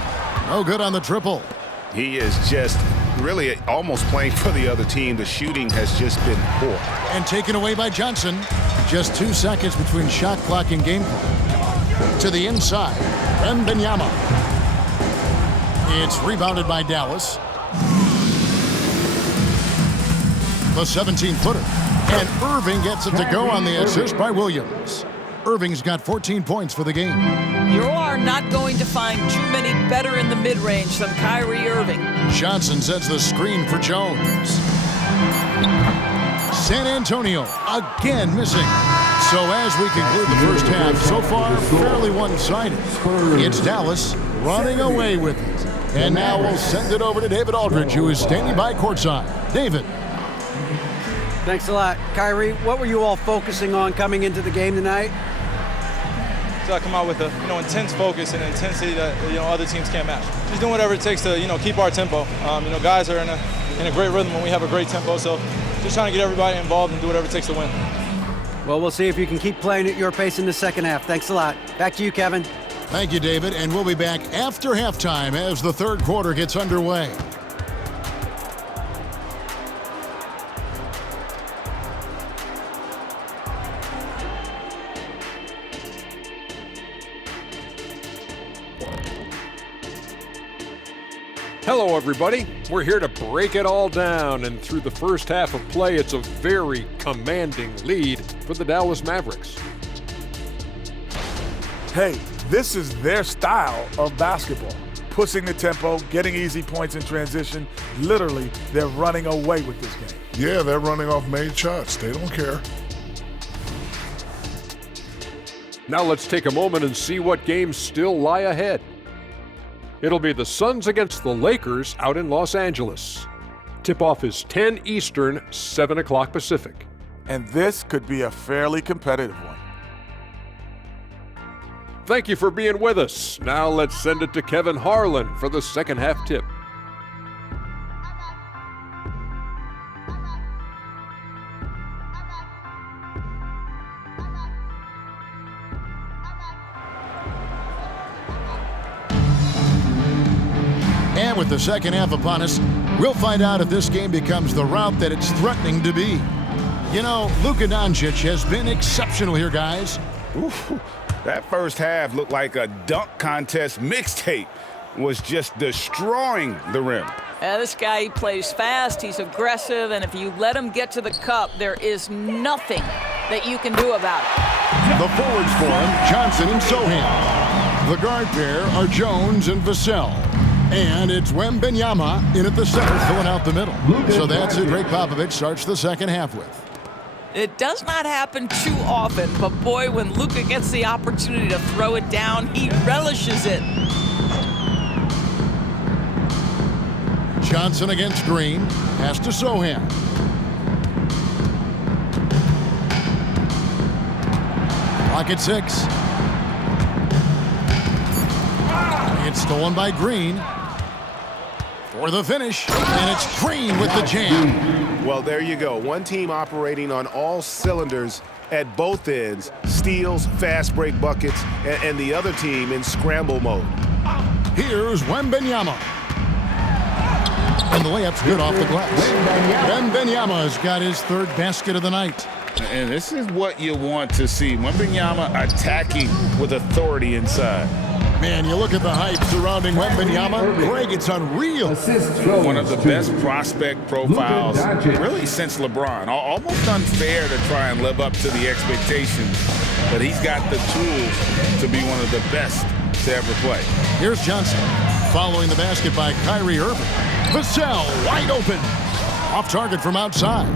No good on the triple. He is just really almost playing for the other team. The shooting has just been poor. And taken away by Johnson. Just 2 seconds between shot clock and game clock. To the inside, Wembanyama. It's rebounded by Dallas. The 17-footer. And Irving gets it to go on the assist by Williams. Irving's got 14 points for the game. You are not going to find too many better in the mid-range than Kyrie Irving. Johnson sets the screen for Jones. San Antonio again missing. So as we conclude the first half, so far fairly one-sided. It's Dallas running away with it. And now we'll send it over to David Aldridge, who is standing by courtside. David. Thanks a lot. Kyrie, what were you all focusing on coming into the game tonight? So I come out with a intense focus and intensity that other teams can't match. Just doing whatever it takes to keep our tempo. Guys are in a great rhythm when we have a great tempo. So just trying to get everybody involved and do whatever it takes to win. Well, we'll see if you can keep playing at your pace in the second half. Thanks a lot. Back to you, Kevin. Thank you, David. And we'll be back after halftime as the third quarter gets underway. Hello, everybody. We're here to break it all down, and through the first half of play, it's a very commanding lead for the Dallas Mavericks. Hey, this is their style of basketball. Pushing the tempo, getting easy points in transition. Literally, they're running away with this game. Yeah, they're running off made shots. They don't care. Now let's take a moment and see what games still lie ahead. It'll be the Suns against the Lakers out in Los Angeles. Tip-off is 10 Eastern, 7 o'clock Pacific. And this could be a fairly competitive one. Thank you for being with us. Now let's send it to Kevin Harlan for the second half tip. And with the second half upon us, we'll find out if this game becomes the route that it's threatening to be. You know, Luka Doncic has been exceptional here, guys. Ooh, that first half looked like a dunk contest mixtape. Was just destroying the rim. This guy, he plays fast, he's aggressive, and if you let him get to the cup, there is nothing that you can do about it. The forwards for him, Johnson and Sohan. The guard pair are Jones and Vassell. And it's Wembanyama in at the center, filling out the middle. So that's it Greg Popovich starts the second half with. It does not happen too often, but boy, when Luka gets the opportunity to throw it down, he relishes it. Johnson against Green, pass to Sohan. Clock at 6. It's stolen by Green for the finish, and it's Green with the jam. Well, there you go. One team operating on all cylinders at both ends, steals, fast break buckets, and the other team in scramble mode. Here's Wembanyama. And the layup's good off the glass. Wembanyama's got his third basket of the night. And this is what you want to see. Wembanyama attacking with authority inside. Man, you look at the hype surrounding Wembanyama. Greg, it's unreal. One of the best prospect profiles really since LeBron. Almost unfair to try and live up to the expectations, but he's got the tools to be one of the best to ever play. Here's Johnson following the basket by Kyrie Irving. Vassell wide open. Off target from outside.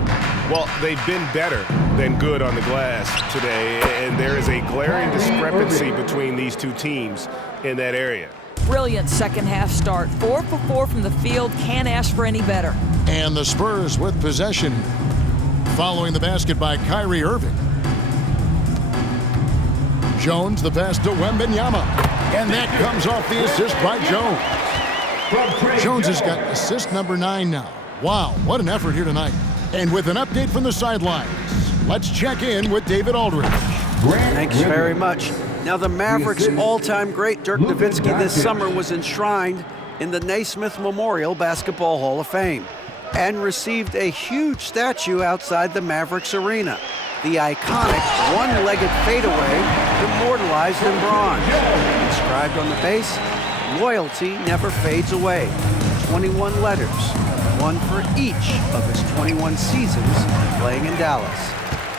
Well, they've been better than good on the glass today, and there is a glaring discrepancy between these two teams in that area. Brilliant second half start. 4 for 4 from the field. Can't ask for any better. And the Spurs with possession following the basket by Kyrie Irving. Jones, the pass to Wembanyama. And that comes off the assist by Jones. Jones has got assist number 9 now. Wow, what an effort here tonight. And with an update from the sidelines, let's check in with David Aldridge. Thanks very much. Now, the Mavericks' all-time great Dirk Nowitzki this summer was enshrined in the Naismith Memorial Basketball Hall of Fame and received a huge statue outside the Mavericks arena. The iconic one-legged fadeaway immortalized in bronze. Inscribed on the base, loyalty never fades away. 21 letters, one for each of his 21 seasons playing in Dallas.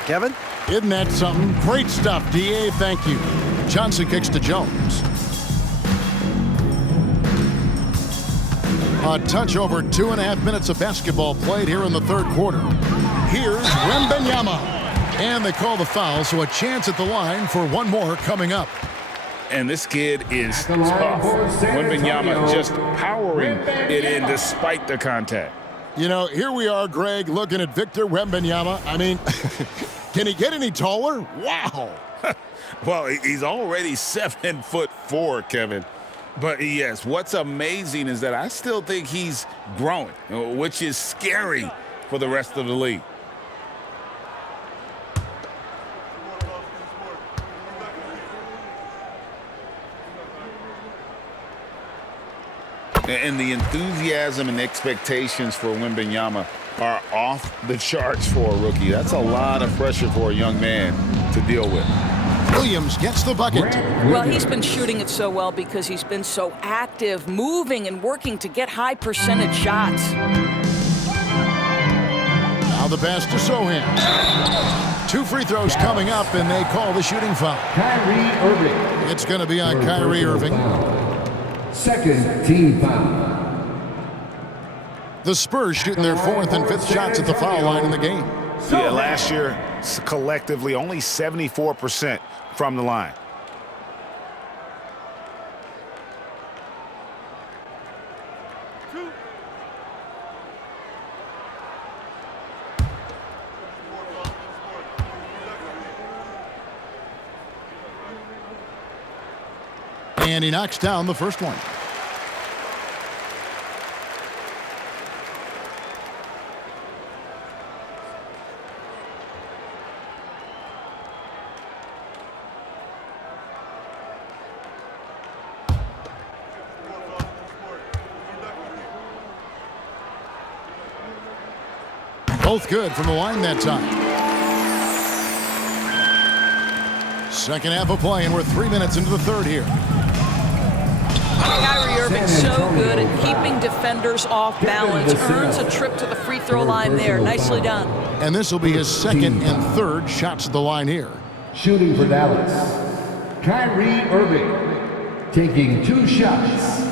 Kevin? Isn't that something? Great stuff, D.A. Thank you. Johnson kicks to Jones. A touch over 2.5 minutes of basketball played here in the third quarter. Here's Wembanyama. And they call the foul, so a chance at the line for one more coming up. And this kid is tough. Wembanyama just powering it in despite the contact. You know, here we are, Greg, looking at Victor Wembanyama. I mean, can he get any taller? Wow. Well, he's already 7'4", Kevin. But yes, what's amazing is that I still think he's growing, which is scary for the rest of the league. And the enthusiasm and expectations for Wembanyama are off the charts for a rookie. That's a lot of pressure for a young man to deal with. Williams gets the bucket. Well, he's been shooting it so well because he's been so active, moving and working to get high percentage shots. Now the pass to Sohan. 2 free throws coming up, and they call the shooting foul. Kyrie Irving. It's going to be on Kyrie Irving. Second team foul. The Spurs shooting their 4th and 5th shots at the foul line in the game. Yeah, last year collectively only 74% from the line. And he knocks down the first one. Both good from the line that time. Second half of play, and we're 3 minutes into the third here. Kyrie Irving so good at keeping defenders off balance. Earns a trip to the free throw line there. Nicely done. And this will be his second and third shots at the line here. Shooting for Dallas, Kyrie Irving, taking 2 shots.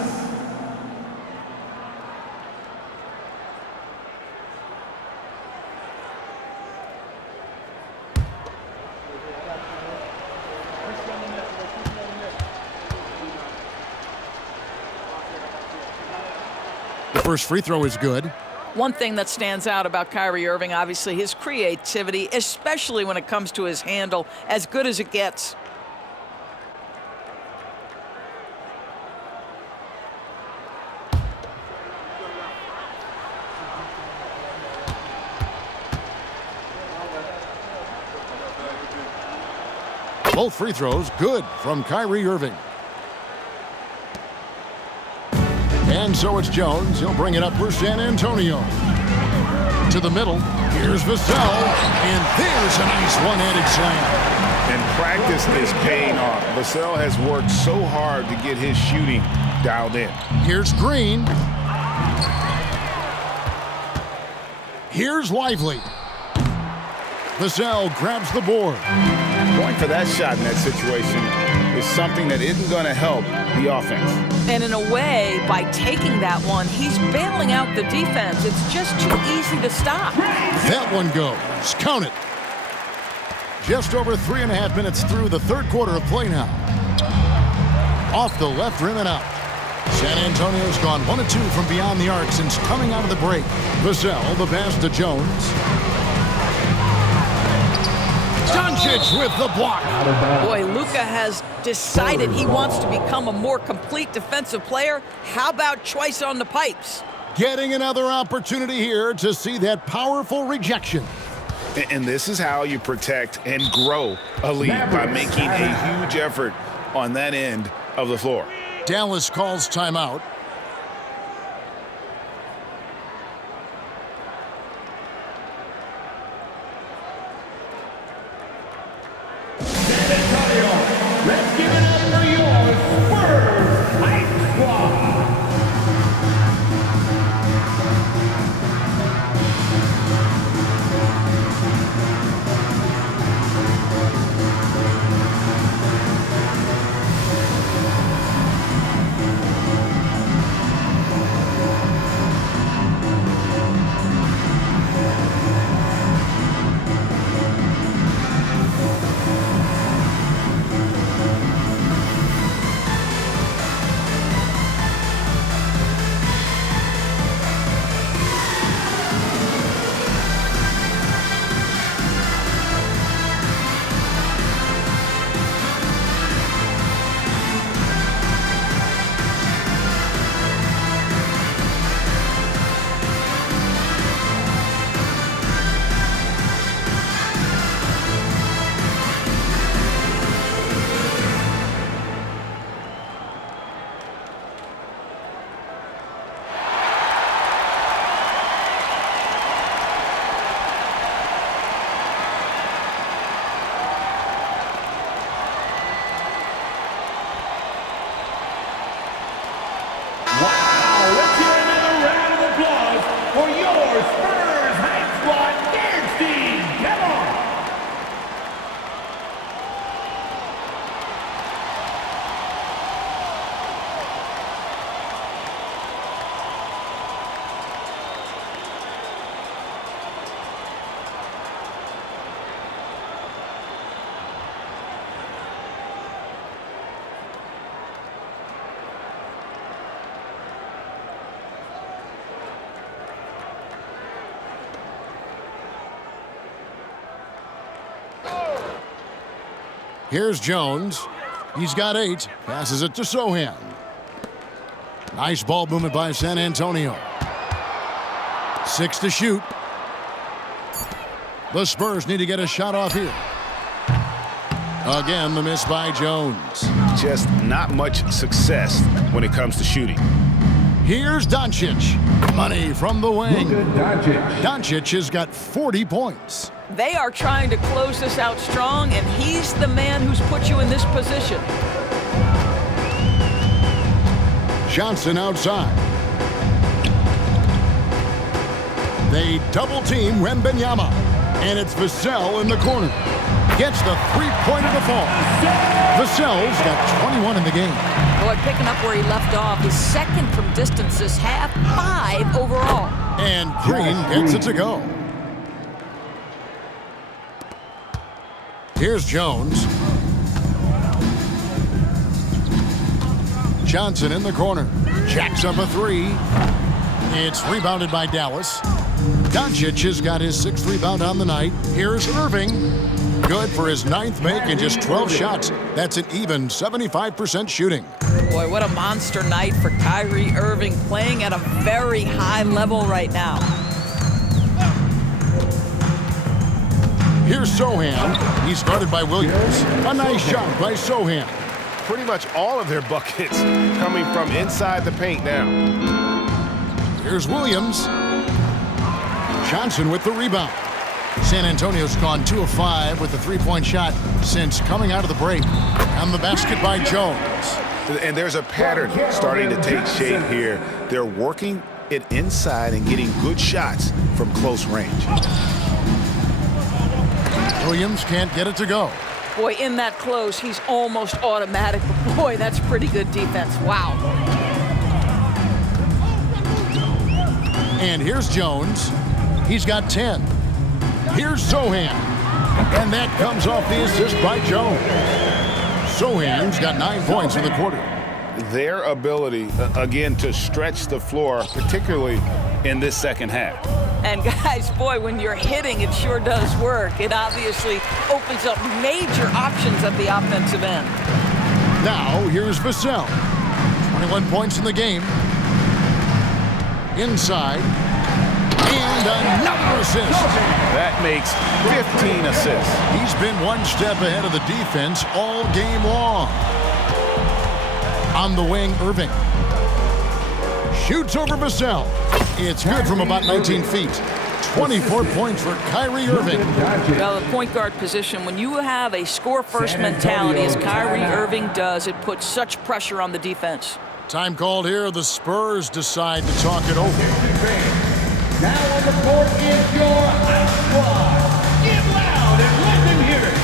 The first free throw is good. One thing that stands out about Kyrie Irving, obviously, his creativity, especially when it comes to his handle, as good as it gets. Both free throws good from Kyrie Irving. And so it's Jones. He'll bring it up for San Antonio. To the middle. Here's Vassell. And there's a nice one-handed slam. And practice is paying off. Vassell has worked so hard to get his shooting dialed in. Here's Green. Here's Lively. Vassell grabs the board. Going for that shot in that situation is something that isn't going to help the offense. And in a way, by taking that one, he's bailing out the defense. It's just too easy to stop. That one goes. Count it. Just over 3.5 minutes through the third quarter of play now. Off the left rim and out. San Antonio's gone 1 of 2 from beyond the arc since coming out of the break. Vassell, the pass to Jones. Doncic with the block. Boy, Luka has decided he wants to become a more complete defensive player. How about choice on the pipes? Getting another opportunity here to see that powerful rejection. And this is how you protect and grow a lead, by making a huge effort on that end of the floor. Dallas calls timeout. Let's give it up for your Spurs Hype Squad. Here's Jones. He's got 8. Passes it to Sohan. Nice ball movement by San Antonio. 6 to shoot. The Spurs need to get a shot off here. Again, the miss by Jones. Just not much success when it comes to shooting. Here's Doncic. Money from the wing. Luka Doncic. Doncic has got 40 points. They are trying to close this out strong, and he's the man who's put you in this position. Johnson outside. They double team Wembanyama, and it's Vassell in the corner. Gets the three-pointer to fall. Vassell's got 21 in the game. Boy, picking up where he left off. His second from distance this half, 5 overall. And Green gets it to go. Here's Jones. Johnson in the corner. Jacks up a 3. It's rebounded by Dallas. Doncic has got his 6th rebound on the night. Here's Irving. Good for his 9th make in just 12 shots. That's an even 75% shooting. Boy, what a monster night for Kyrie Irving, playing at a very high level right now. Here's Sohan. He's guarded by Williams. A nice shot by Sohan. Pretty much all of their buckets coming from inside the paint now. Here's Williams. Johnson with the rebound. San Antonio's gone 2 of 5 with the 3-point shot since coming out of the break. And the basket by Jones. And there's a pattern starting to take shape here. They're working it inside and getting good shots from close range. Williams can't get it to go. Boy, in that close, he's almost automatic. But boy, that's pretty good defense. Wow. And here's Jones. He's got 10. Here's Sohan. And that comes off the assist by Jones. Sohan's got 9 points in the quarter. Their ability, again, to stretch the floor, particularly in this second half. And guys, boy, when you're hitting, it sure does work. It obviously opens up major options at the offensive end. Now, here's Vassell. 21 points in the game. Inside. And another assist. That makes 15 assists. He's been one step ahead of the defense all game long. On the wing, Irving. Shoots over Vassell. It's good from about 19 feet. 24 points for Kyrie Irving. Well, the point guard position, when you have a score-first mentality, as Kyrie Irving does, it puts such pressure on the defense. Time called here. The Spurs decide to talk it over. Now on the court is your house squad. Get loud and let them hear it.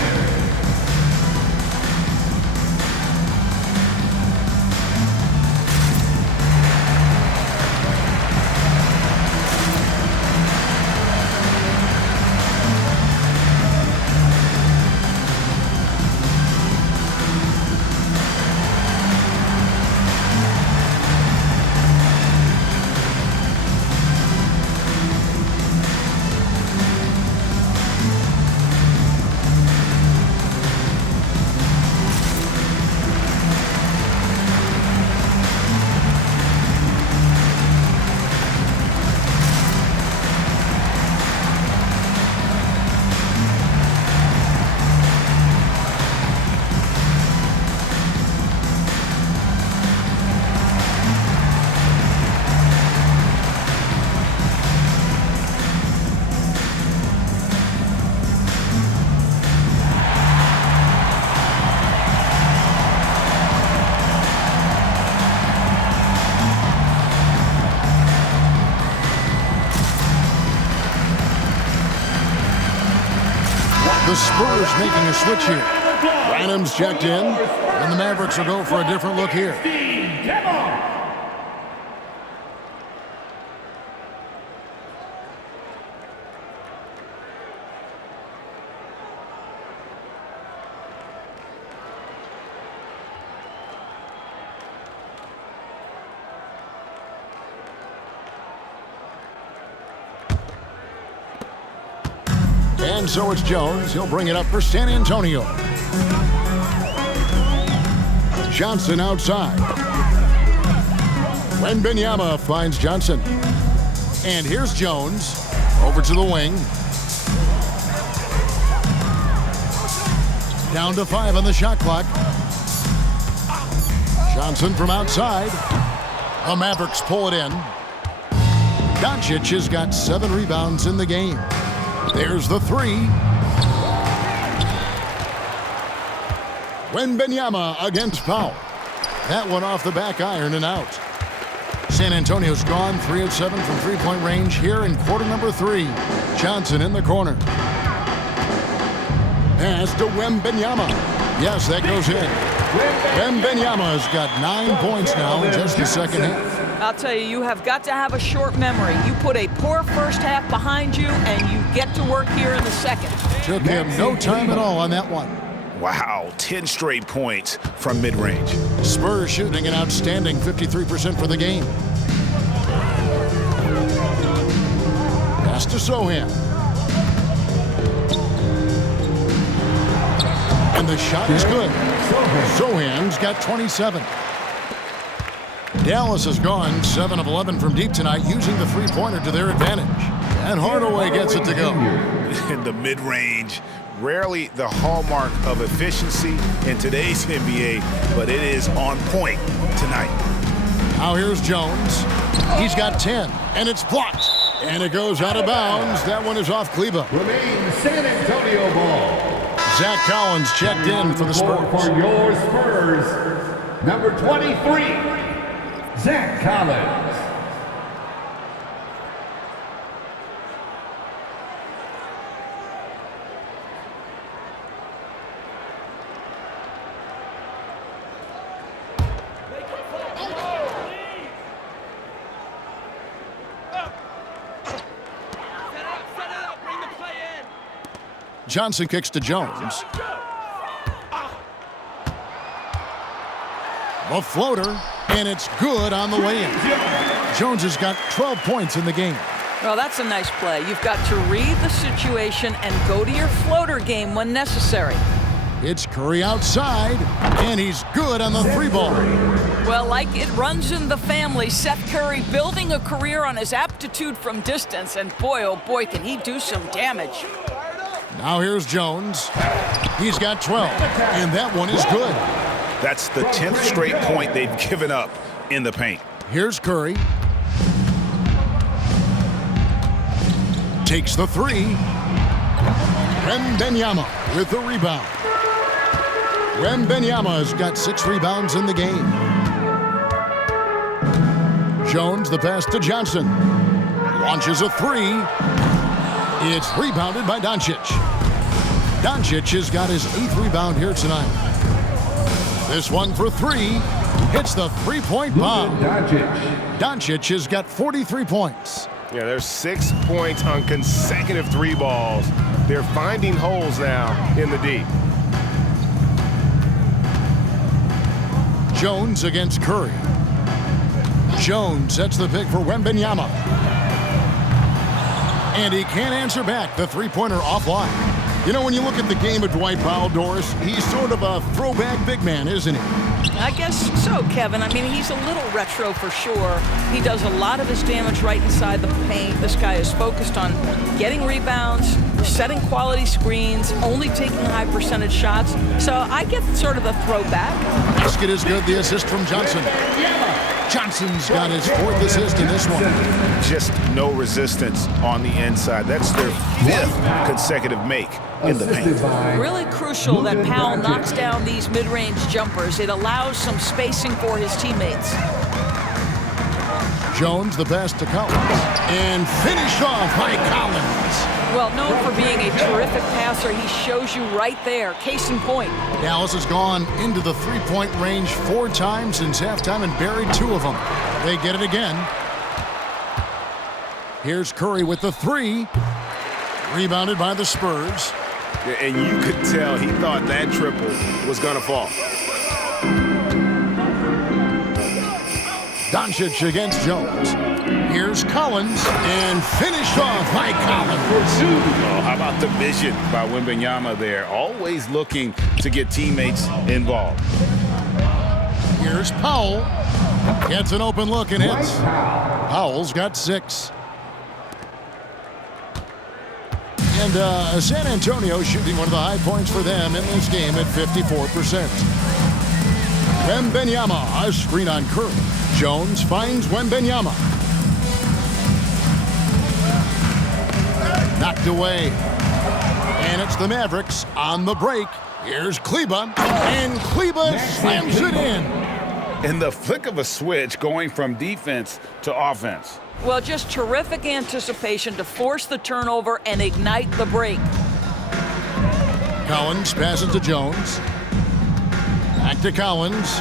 The Spurs making a switch here. Branham's checked in, and the Mavericks will go for a different look here. And so it's Jones. He'll bring it up for San Antonio. Johnson outside. Wembanyama finds Johnson. And here's Jones. Over to the wing. Down to 5 on the shot clock. Johnson from outside. The Mavericks pull it in. Doncic has got 7 rebounds in the game. There's the 3. Wembanyama against Powell. That one off the back iron and out. San Antonio's gone 3 of 7 from three-point range here in quarter number 3. Johnson in the corner. Pass to Wembanyama. Yes, that goes in. Wembanyama has got 9 points now in just the second half. I'll tell you, you have got to have a short memory. You put a poor first half behind you, and you get to work here in the second. Took him no time at all on that one. Wow, 10 straight points from mid-range. Spurs shooting an outstanding 53% for the game. Pass to Sohan. And the shot is good. Sohan's got 27. Dallas has gone 7 of 11 from deep tonight, using the three-pointer to their advantage. And Hardaway gets it to go. In the mid-range, rarely the hallmark of efficiency in today's NBA, but it is on point tonight. Now here's Jones. He's got 10, and it's blocked. And it goes out of bounds. That one is off Kleba. Remains San Antonio ball. Zach Collins checked in for the Spurs. For your Spurs, number 23, Zach Collins. Johnson kicks to Jones. The floater, and it's good on the way in. Jones has got 12 points in the game. Well, that's a nice play. You've got to read the situation and go to your floater game when necessary. It's Curry outside, and he's good on the 3-ball. Well, like it runs in the family, Seth Curry building a career on his aptitude from distance, and boy, oh boy, can he do some damage. Now here's Jones. He's got 12, and that one is good. That's the 10th straight point they've given up in the paint. Here's Curry. Takes the 3. Wembanyama with the rebound. Wembanyama has got 6 rebounds in the game. Jones, the pass to Johnson. Launches a 3. It's rebounded by Doncic. Doncic has got his 8th rebound here tonight. This one for 3. Hits the 3-point bomb. Doncic has got 43 points. Yeah, there's 6 points on consecutive 3 balls. They're finding holes now in the D. Jones against Curry. Jones sets the pick for Wembanyama. And he can't answer back. The 3-pointer offline. You know, when you look at the game of Dwight Powell, Doris, he's sort of a throwback big man, isn't he? I guess so, Kevin. I mean, he's a little retro for sure. He does a lot of his damage right inside the paint. This guy is focused on getting rebounds, setting quality screens, only taking high percentage shots. So I get sort of a throwback. Basket is good. The assist from Johnson. Johnson's got his 4th assist in this one. Just no resistance on the inside. That's their 5th consecutive make in the paint. Really crucial that Powell knocks down these mid-range jumpers. It allows some spacing for his teammates. Jones, the pass to Collins. And finished off by Collins. Well, known for being a terrific passer, he shows you right there. Case in point. Dallas has gone into the 3-point range 4 times since halftime and buried 2 of them. They get it again. Here's Curry with the 3. Rebounded by the Spurs. And you could tell he thought that triple was going to fall. Doncic against Jones. Here's Collins, and finished off by Collins. Oh, how about the vision by Wembanyama there? Always looking to get teammates involved. Here's Powell. Gets an open look and hits. Powell's got 6. And San Antonio shooting one of the high points for them in this game at 54%. Wembanyama, a screen on Curry. Jones finds Wembanyama. Knocked away. And it's the Mavericks on the break. Here's Kleba, and Kleba slams it in. In the flick of a switch, going from defense to offense. Well, just terrific anticipation to force the turnover and ignite the break. Collins passes to Jones. Back to Collins.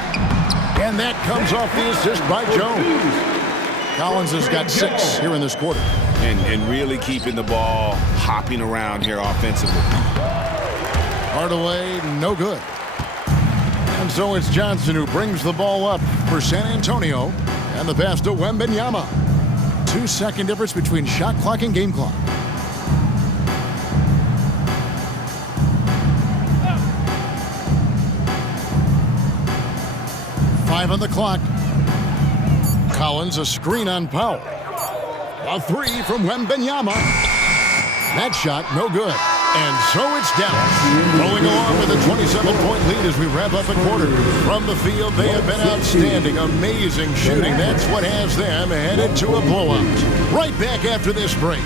And that comes off the assist by Jones. Collins has got 6 here in this quarter. And really keeping the ball hopping around here offensively. Hardaway, no good. And so it's Johnson who brings the ball up for San Antonio. And the pass to Wembanyama. 2-second difference between shot clock and game clock. Five on the clock. Collins, a screen on Powell. A 3 from Wembanyama. That shot, no good. And so it's Dallas, rolling along with a 27-point lead as we wrap up a quarter. From the field, they have been outstanding, amazing shooting. That's what has them headed to a blowout. Right back after this break.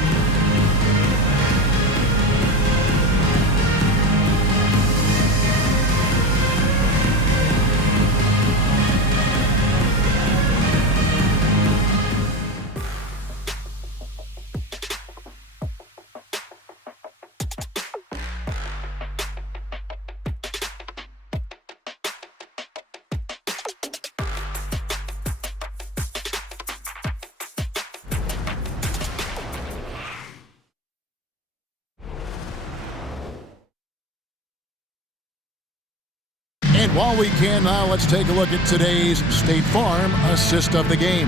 And while we can now, let's take a look at today's State Farm assist of the game.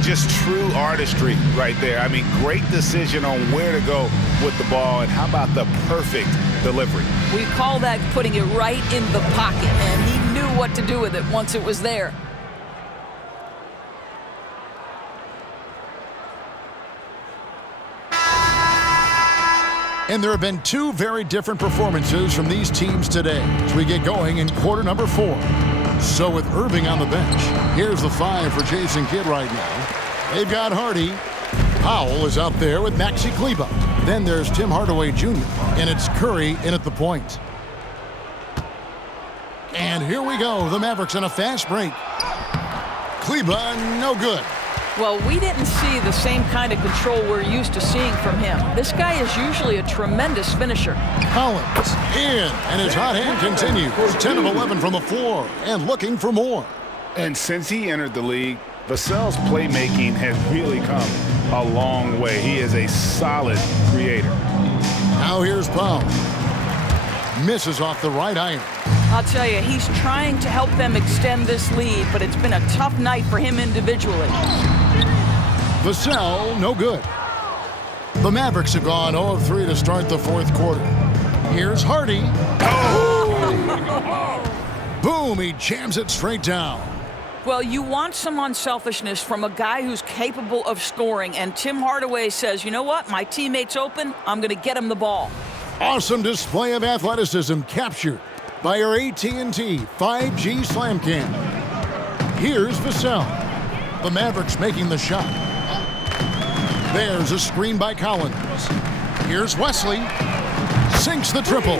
Just true artistry right there. I mean, great decision on where to go with the ball, and how about the perfect delivery? We call that putting it right in the pocket, and he knew what to do with it once it was there. And there have been 2 very different performances from these teams today as we get going in quarter number 4. So with Irving on the bench, here's the 5 for Jason Kidd right now. They've got Hardy. Powell is out there with Maxi Kleba. Then there's Tim Hardaway Jr. And it's Curry in at the point. And here we go. The Mavericks on a fast break. Kleba, no good. Well, we didn't see the same kind of control we're used to seeing from him. This guy is usually a tremendous finisher. Collins in, and his hot hand continues. 10 of 11 from the floor, and looking for more. And since he entered the league, Vassell's playmaking has really come a long way. He is a solid creator. Now here's Powell. Misses off the right iron. I'll tell you, he's trying to help them extend this lead, but it's been a tough night for him individually. Vassell, no good. The Mavericks have gone 0 of 3 to start the 4th quarter. Here's Hardy. Oh! Boom, he jams it straight down. Well, you want some unselfishness from a guy who's capable of scoring, and Tim Hardaway says, you know what, my teammate's open, I'm going to get him the ball. Awesome display of athleticism captured by our AT&T 5G Slam Cam. Here's Vassell. The Mavericks making the shot. There's a screen by Collins. Here's Wesley. Sinks the triple.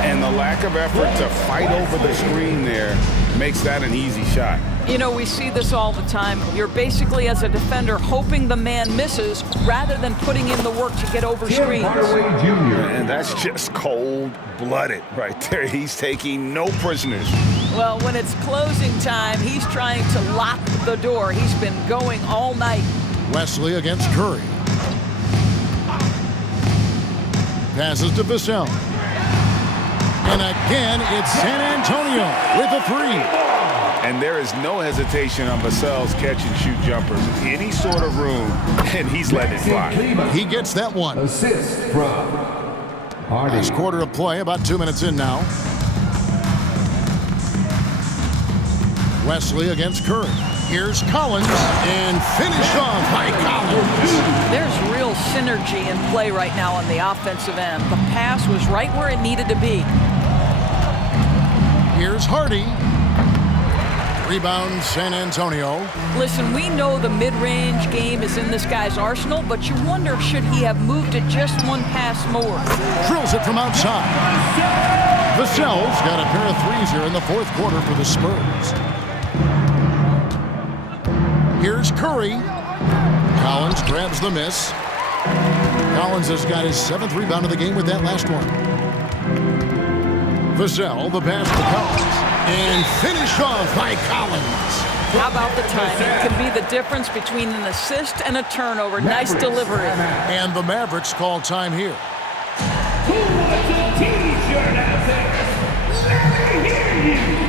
And the lack of effort to fight over the screen there makes that an easy shot. You know, we see this all the time. You're basically, as a defender, hoping the man misses rather than putting in the work to get over screens. And that's just cold-blooded right there. He's taking no prisoners. Well, when it's closing time, he's trying to lock the door. He's been going all night. Wesley against Curry. Passes to Vassell. And again, it's San Antonio with a 3. And there is no hesitation on Vassell's catch-and-shoot jumpers. Any sort of room, and he's letting it fly. He gets that one. Assist from Hardy. Last quarter of play, about 2 minutes in now. Wesley against Curry. Here's Collins, and finished off by Collins. There's real synergy in play right now on the offensive end. The pass was right where it needed to be. Here's Hardy. Rebound, San Antonio. Listen, we know the mid-range game is in this guy's arsenal, but you wonder, should he have moved it just one pass more? Drills it from outside. Vassell's got a pair of threes here in the fourth quarter for the Spurs. Here's Curry. Collins grabs the miss. Collins has got his 7th rebound of the game with that last one. Vassell, the pass to Collins. And finished off by Collins. How about the timing? Can be the difference between an assist and a turnover. Nice delivery. And the Mavericks call time here. Who wants a t-shirt out there? Let me hear you.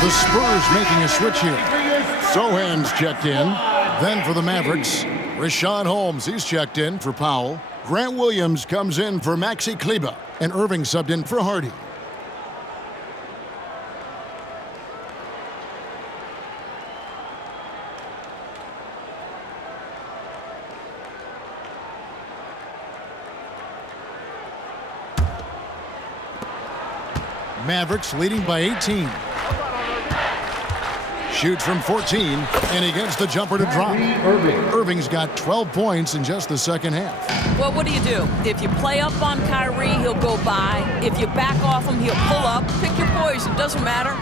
The Spurs making a switch here. Sohan's checked in. Then for the Mavericks, Richaun Holmes, he's checked in for Powell. Grant Williams comes in for Maxi Kleber. And Irving subbed in for Hardy. Mavericks leading by 18. Shoots from 14, and he gets the jumper to drop. Irving's got 12 points in just the second half. Well, what do? If you play up on Kyrie, he'll go by. If you back off him, he'll pull up. Pick your poison, doesn't matter.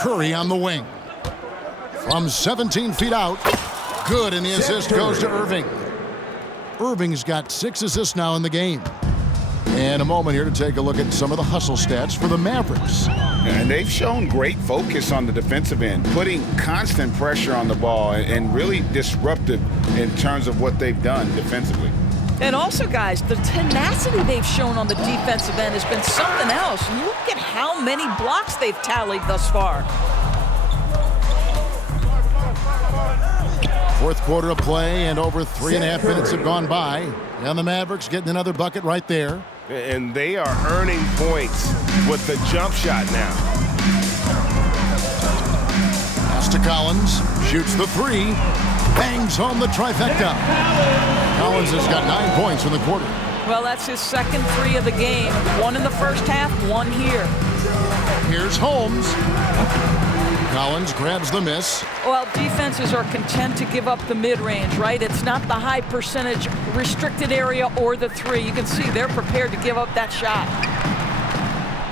Curry on the wing. From 17 feet out. Good, and the assist goes to Irving. Irving's got 6 assists now in the game. And a moment here to take a look at some of the hustle stats for the Mavericks. And they've shown great focus on the defensive end, putting constant pressure on the ball and really disruptive in terms of what they've done defensively. And also, guys, the tenacity they've shown on the defensive end has been something else. Look at how many blocks they've tallied thus far. Fourth quarter of play, and over 3.5 minutes have gone by. And the Mavericks getting another bucket right there. And they are earning points with the jump shot now. Pass to Collins. Shoots the 3. Bangs home the trifecta. Collins has got 9 points in the quarter. Well, that's his second 3 of the game. 1 in the first half, 1 here. Here's Holmes. Collins grabs the miss. Well, defenses are content to give up the mid-range, right? It's not the high percentage restricted area or the 3. You can see they're prepared to give up that shot.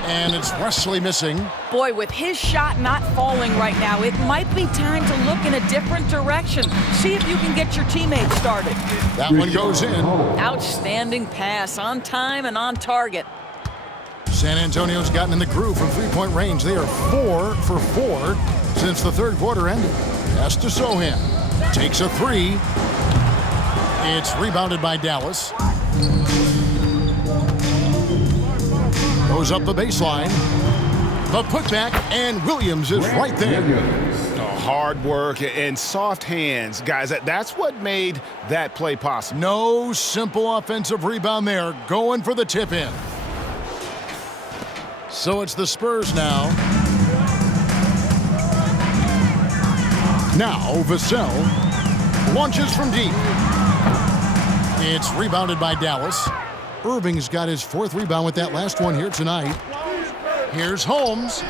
And it's Wesley missing. Boy, with his shot not falling right now, it might be time to look in a different direction. See if you can get your teammates started. That one goes in. Outstanding pass, on time and on target. San Antonio's gotten in the groove from three-point range. They are 4 for 4 since the third quarter ended. Pass to Sohan. Takes a 3. It's rebounded by Dallas. Goes up the baseline. The putback, and Williams is right there. hard work and soft hands. Guys, that's what made that play possible. No simple offensive rebound there. Going for the tip in. So it's the Spurs now. Now Vassell launches from deep. It's rebounded by Dallas. Irving's got his 4th rebound with that last one here tonight. Here's Holmes.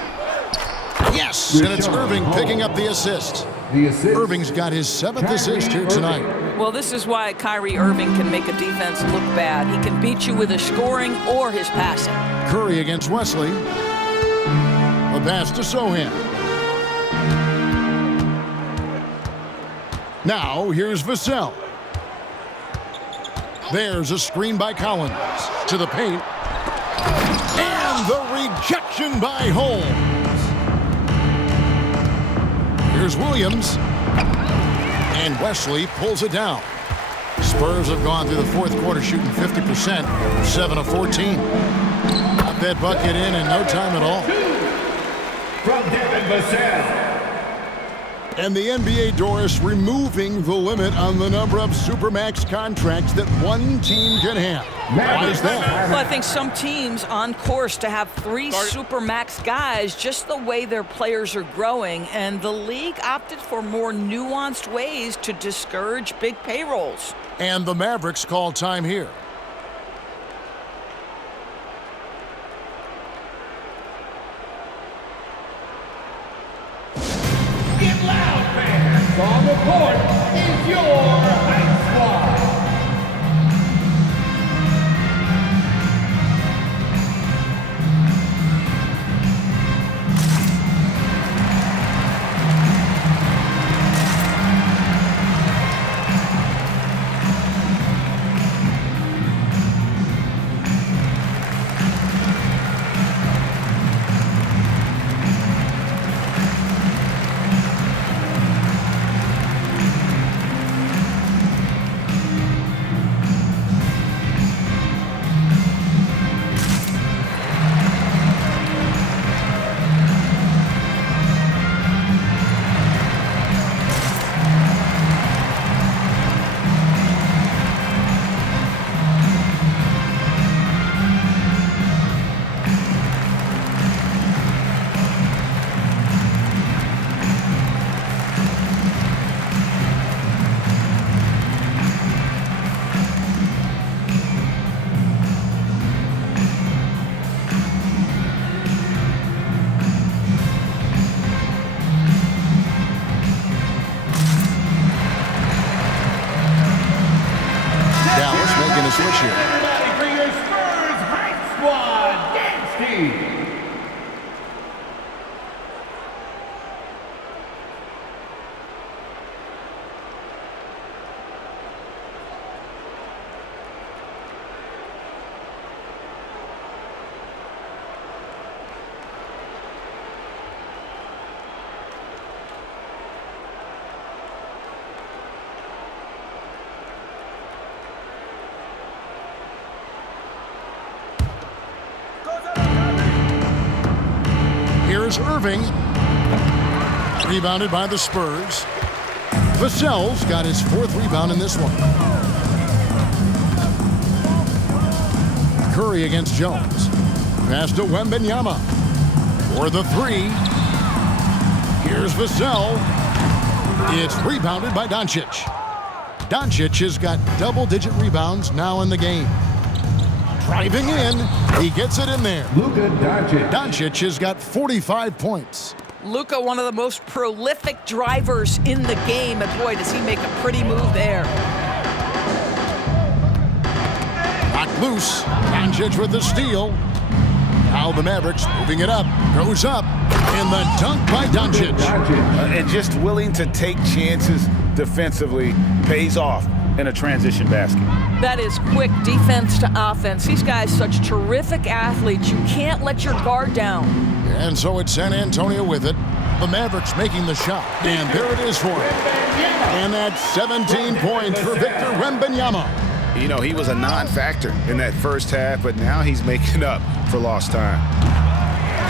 Yes, and it's Irving picking up the assist. Irving's got his 7th assist here tonight. Well, this is why Kyrie Irving can make a defense look bad. He can beat you with his scoring or his passing. Curry against Wesley. A pass to Sohan. Now, here's Vassell. There's a screen by Collins. To the paint. And the rejection by Holmes. Here's Williams. And Wesley pulls it down. Spurs have gone through the 4th quarter shooting 50%, 7 of 14. Got that bucket in no time at all. From Devin Vassell. And the NBA, Doris, removing the limit on the number of Supermax contracts that one team can have. Why is that? Well, I think some teams on course to have 3 Supermax guys, just the way their players are growing, and the league opted for more nuanced ways to discourage big payrolls. And the Mavericks call time here. Get loud, fans! On the court is your Hype Squad. Switch here. Everybody for your Spurs Hype Squad dance team. Here's Irving. Rebounded by the Spurs. Vassell's got his 4th rebound in this one. Curry against Jones. Pass to Wembanyama. For the 3. Here's Vassell. It's rebounded by Doncic. Doncic has got double-digit rebounds now in the game. Driving in, he gets it in there. Luka Doncic. Doncic has got 45 points. Luka, one of the most prolific drivers in the game, and boy, does he make a pretty move there. Knocked loose. Doncic with the steal. Now the Mavericks moving it up. Goes up. And the dunk by Doncic. And just willing to take chances defensively pays off in a transition basket. That is quick defense to offense. These guys such terrific athletes. You can't let your guard down. And so it's San Antonio with it. The Mavericks making the shot. And there it is for him. And that's 17 points for Victor Wembanyama. You know, he was a non-factor in that first half, but now he's making up for lost time.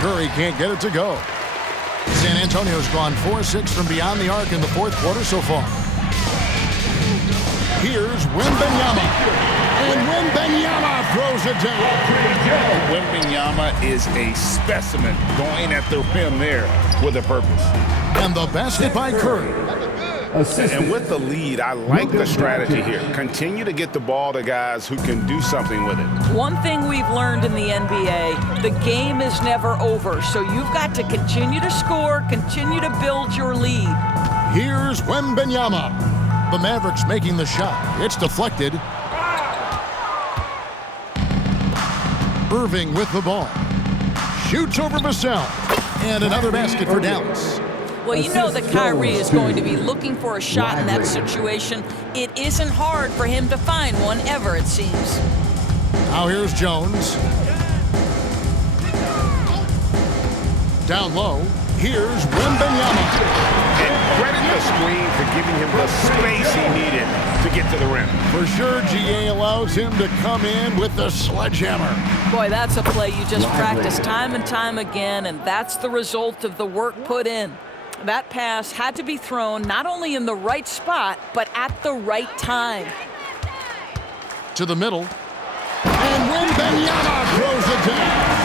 Curry can't get it to go. San Antonio's gone 4-6 from beyond the arc in the fourth quarter so far. Here's Wembanyama. And Wembanyama throws it down. Wembanyama is a specimen going at the rim there with a purpose. And the basket by Curry. And with the lead, I like the strategy here. Continue to get the ball to guys who can do something with it. One thing we've learned in the NBA, the game is never over. So you've got to continue to score, continue to build your lead. Here's Wembanyama. The Mavericks making the shot. It's deflected. Irving with the ball. Shoots over Vassell. And another basket for Dallas. Well, you know that Kyrie is going to be looking for a shot in that situation. It isn't hard for him to find one ever, it seems. Now here's Jones. Down low, here's Wembanyama. And credit the screen for giving him the space he needed to get to the rim. For sure, GA allows him to come in with the sledgehammer. Boy, that's a play you just practice time and time again, and that's the result of the work put in. That pass had to be thrown not only in the right spot, but at the right time. To the middle. And Wembanyama throws it down.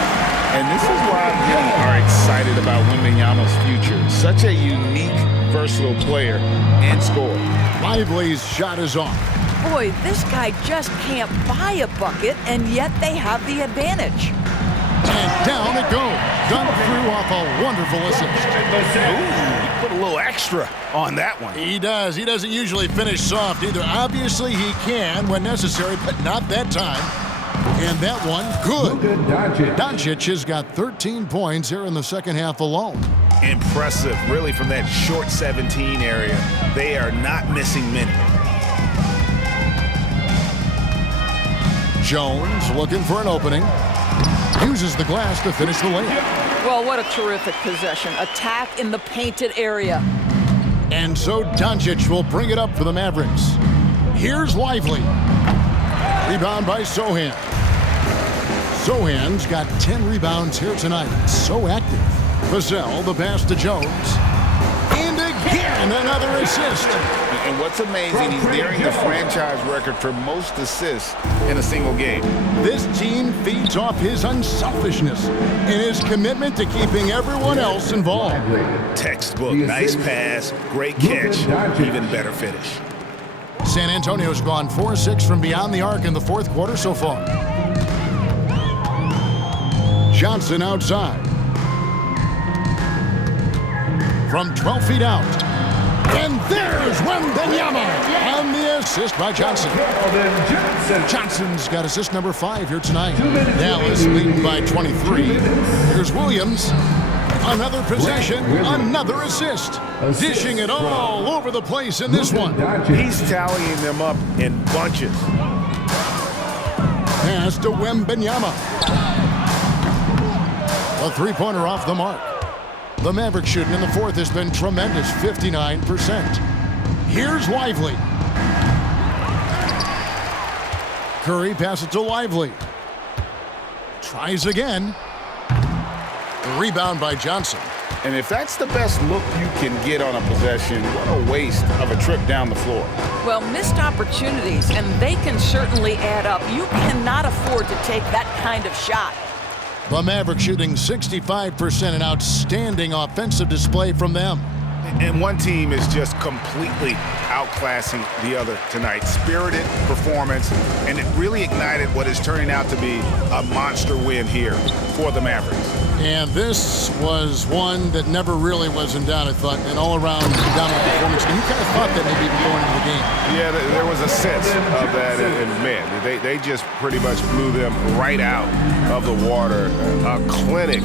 And this is why many are excited about Wembanyama's future. Such a unique, versatile player and scorer. Lively's shot is off. Boy, this guy just can't buy a bucket, and yet they have the advantage. And down it goes. Done through off a wonderful assist. Ooh, put a little extra on that one. He does. He doesn't usually finish soft either. Obviously, he can when necessary, but not that time. And that one, good. Doncic has got 13 points here in the second half alone. Impressive, really, from that short 17 area. They are not missing many. Jones looking for an opening. Uses the glass to finish the layup. Well, what a terrific possession. Attack in the painted area. And so Doncic will bring it up for the Mavericks. Here's Lively. Rebound by Sohan. Sohan's got 10 rebounds here tonight. So active. Vassell, the pass to Jones. And again, another assist. And what's amazing, he's nearing the franchise record for most assists in a single game. This team feeds off his unselfishness and his commitment to keeping everyone else involved. Textbook, nice pass, great catch, even better finish. San Antonio's gone 4-6 from beyond the arc in the fourth quarter so far. Johnson outside. From 12 feet out. And there's Wembanyama on the assist by Johnson. Johnson's got assist number 5 here tonight. Dallas leading by 23. Here's Williams. Another possession, another assist. Dishing it all over the place in this one. He's tallying them up in bunches. Pass to Wembanyama. A three-pointer off the mark. The Mavericks shooting in the fourth has been tremendous, 59%. Here's Lively. Curry passes to Lively. Tries again. Rebound by Johnson. And if that's the best look you can get on a possession, what a waste of a trip down the floor. Well, missed opportunities, and they can certainly add up. You cannot afford to take that kind of shot. The Mavericks shooting 65%, an outstanding offensive display from them. And one team is just completely outclassing the other tonight. Spirited performance, and it really ignited what is turning out to be a monster win here for the Mavericks. And this was one that never really was in doubt, I thought, an all-around dominant performance. And you kind of thought that maybe even going into the game. Yeah, there was a sense of that, and man, they just pretty much blew them right out of the water. A clinic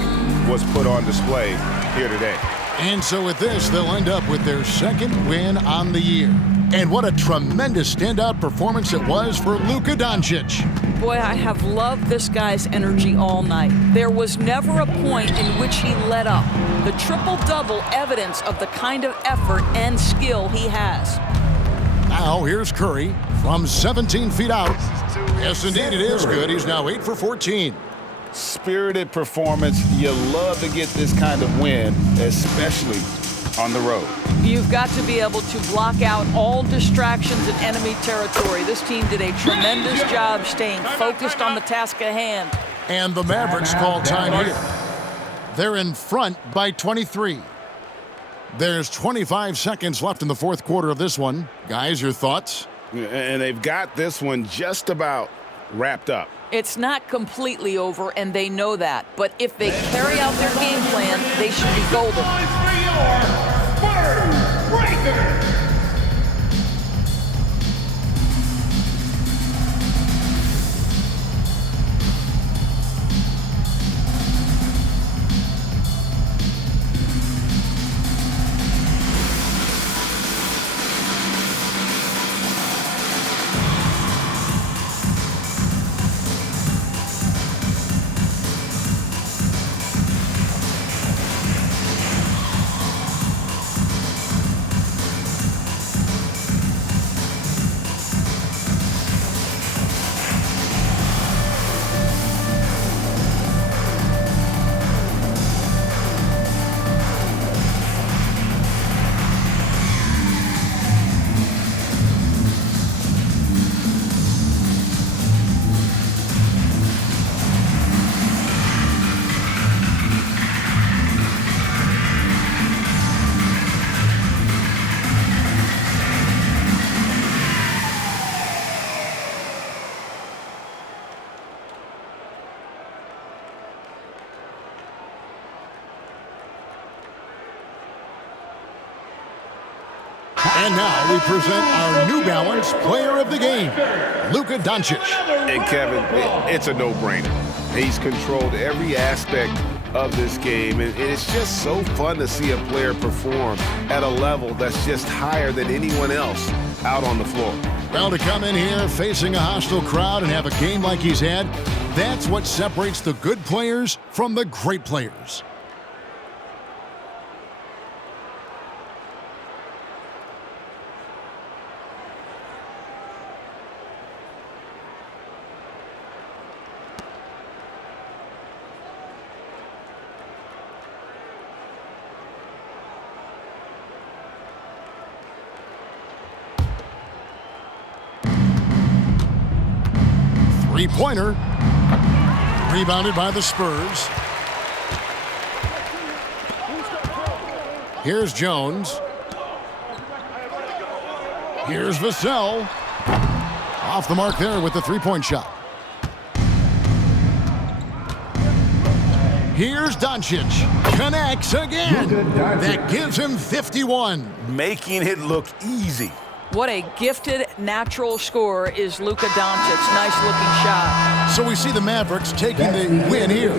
was put on display here today. And so with this, they'll end up with their second win on the year. And what a tremendous standout performance it was for Luka Doncic. Boy, I have loved this guy's energy all night. There was never a point in which he let up. The triple-double evidence of the kind of effort and skill he has. Now here's Curry from 17 feet out. Yes, indeed, it is good. He's now 8 for 14. spirited performance. You love to get this kind of win, especially on the road. You've got to be able to block out all distractions in enemy territory. This team did a tremendous job staying focused on the task at hand. And the Mavericks call time here. They're in front by 23. There's 25 seconds left in the fourth quarter of this one. Guys, your thoughts? And they've got this one just about wrapped up. It's not completely over, and they know that. But if they carry out their game plan, they should be golden. Spurs Breakers. And now we present our New Balance Player of the Game, Luka Doncic. And Kevin, it's a no-brainer. He's controlled every aspect of this game, and it's just so fun to see a player perform at a level that's just higher than anyone else out on the floor. Well, to come in here facing a hostile crowd and have a game like he's had, that's what separates the good players from the great players. Three-pointer, rebounded by the Spurs. Here's Jones. Here's Vassell. Off the mark there with the three-point shot. Here's Doncic. Connects again. That gives him 51. Making it look easy. What a gifted, natural scorer is Luka Doncic. Nice-looking shot. So we see the Mavericks taking the win here.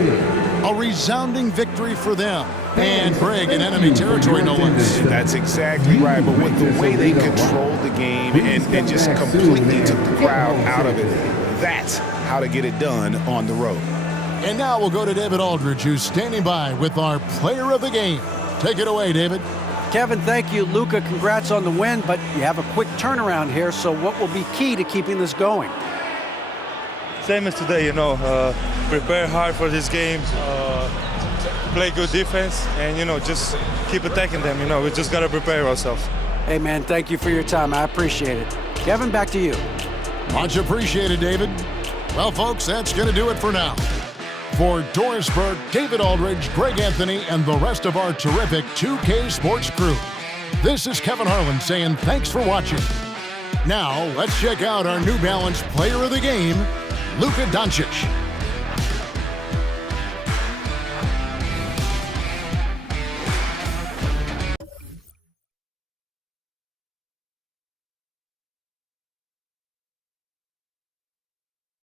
A resounding victory for them. And Greg in enemy territory, no less. That's exactly right. But with the way they controlled the game and just completely took the crowd out of it, that's how to get it done on the road. And now we'll go to David Aldridge, who's standing by with our player of the game. Take it away, David. Kevin, thank you. Luka, congrats on the win, but you have a quick turnaround here, so what will be key to keeping this going? Same as today, prepare hard for this game, play good defense, and, just keep attacking them. We just got to prepare ourselves. Hey, man, thank you for your time. I appreciate it. Kevin, back to you. Much appreciated, David. Well, folks, that's going to do it for now. For Doris Burke, David Aldridge, Greg Anthony, and the rest of our terrific 2K Sports crew, this is Kevin Harlan saying thanks for watching. Now, let's check out our New Balance Player of the Game, Luka Doncic.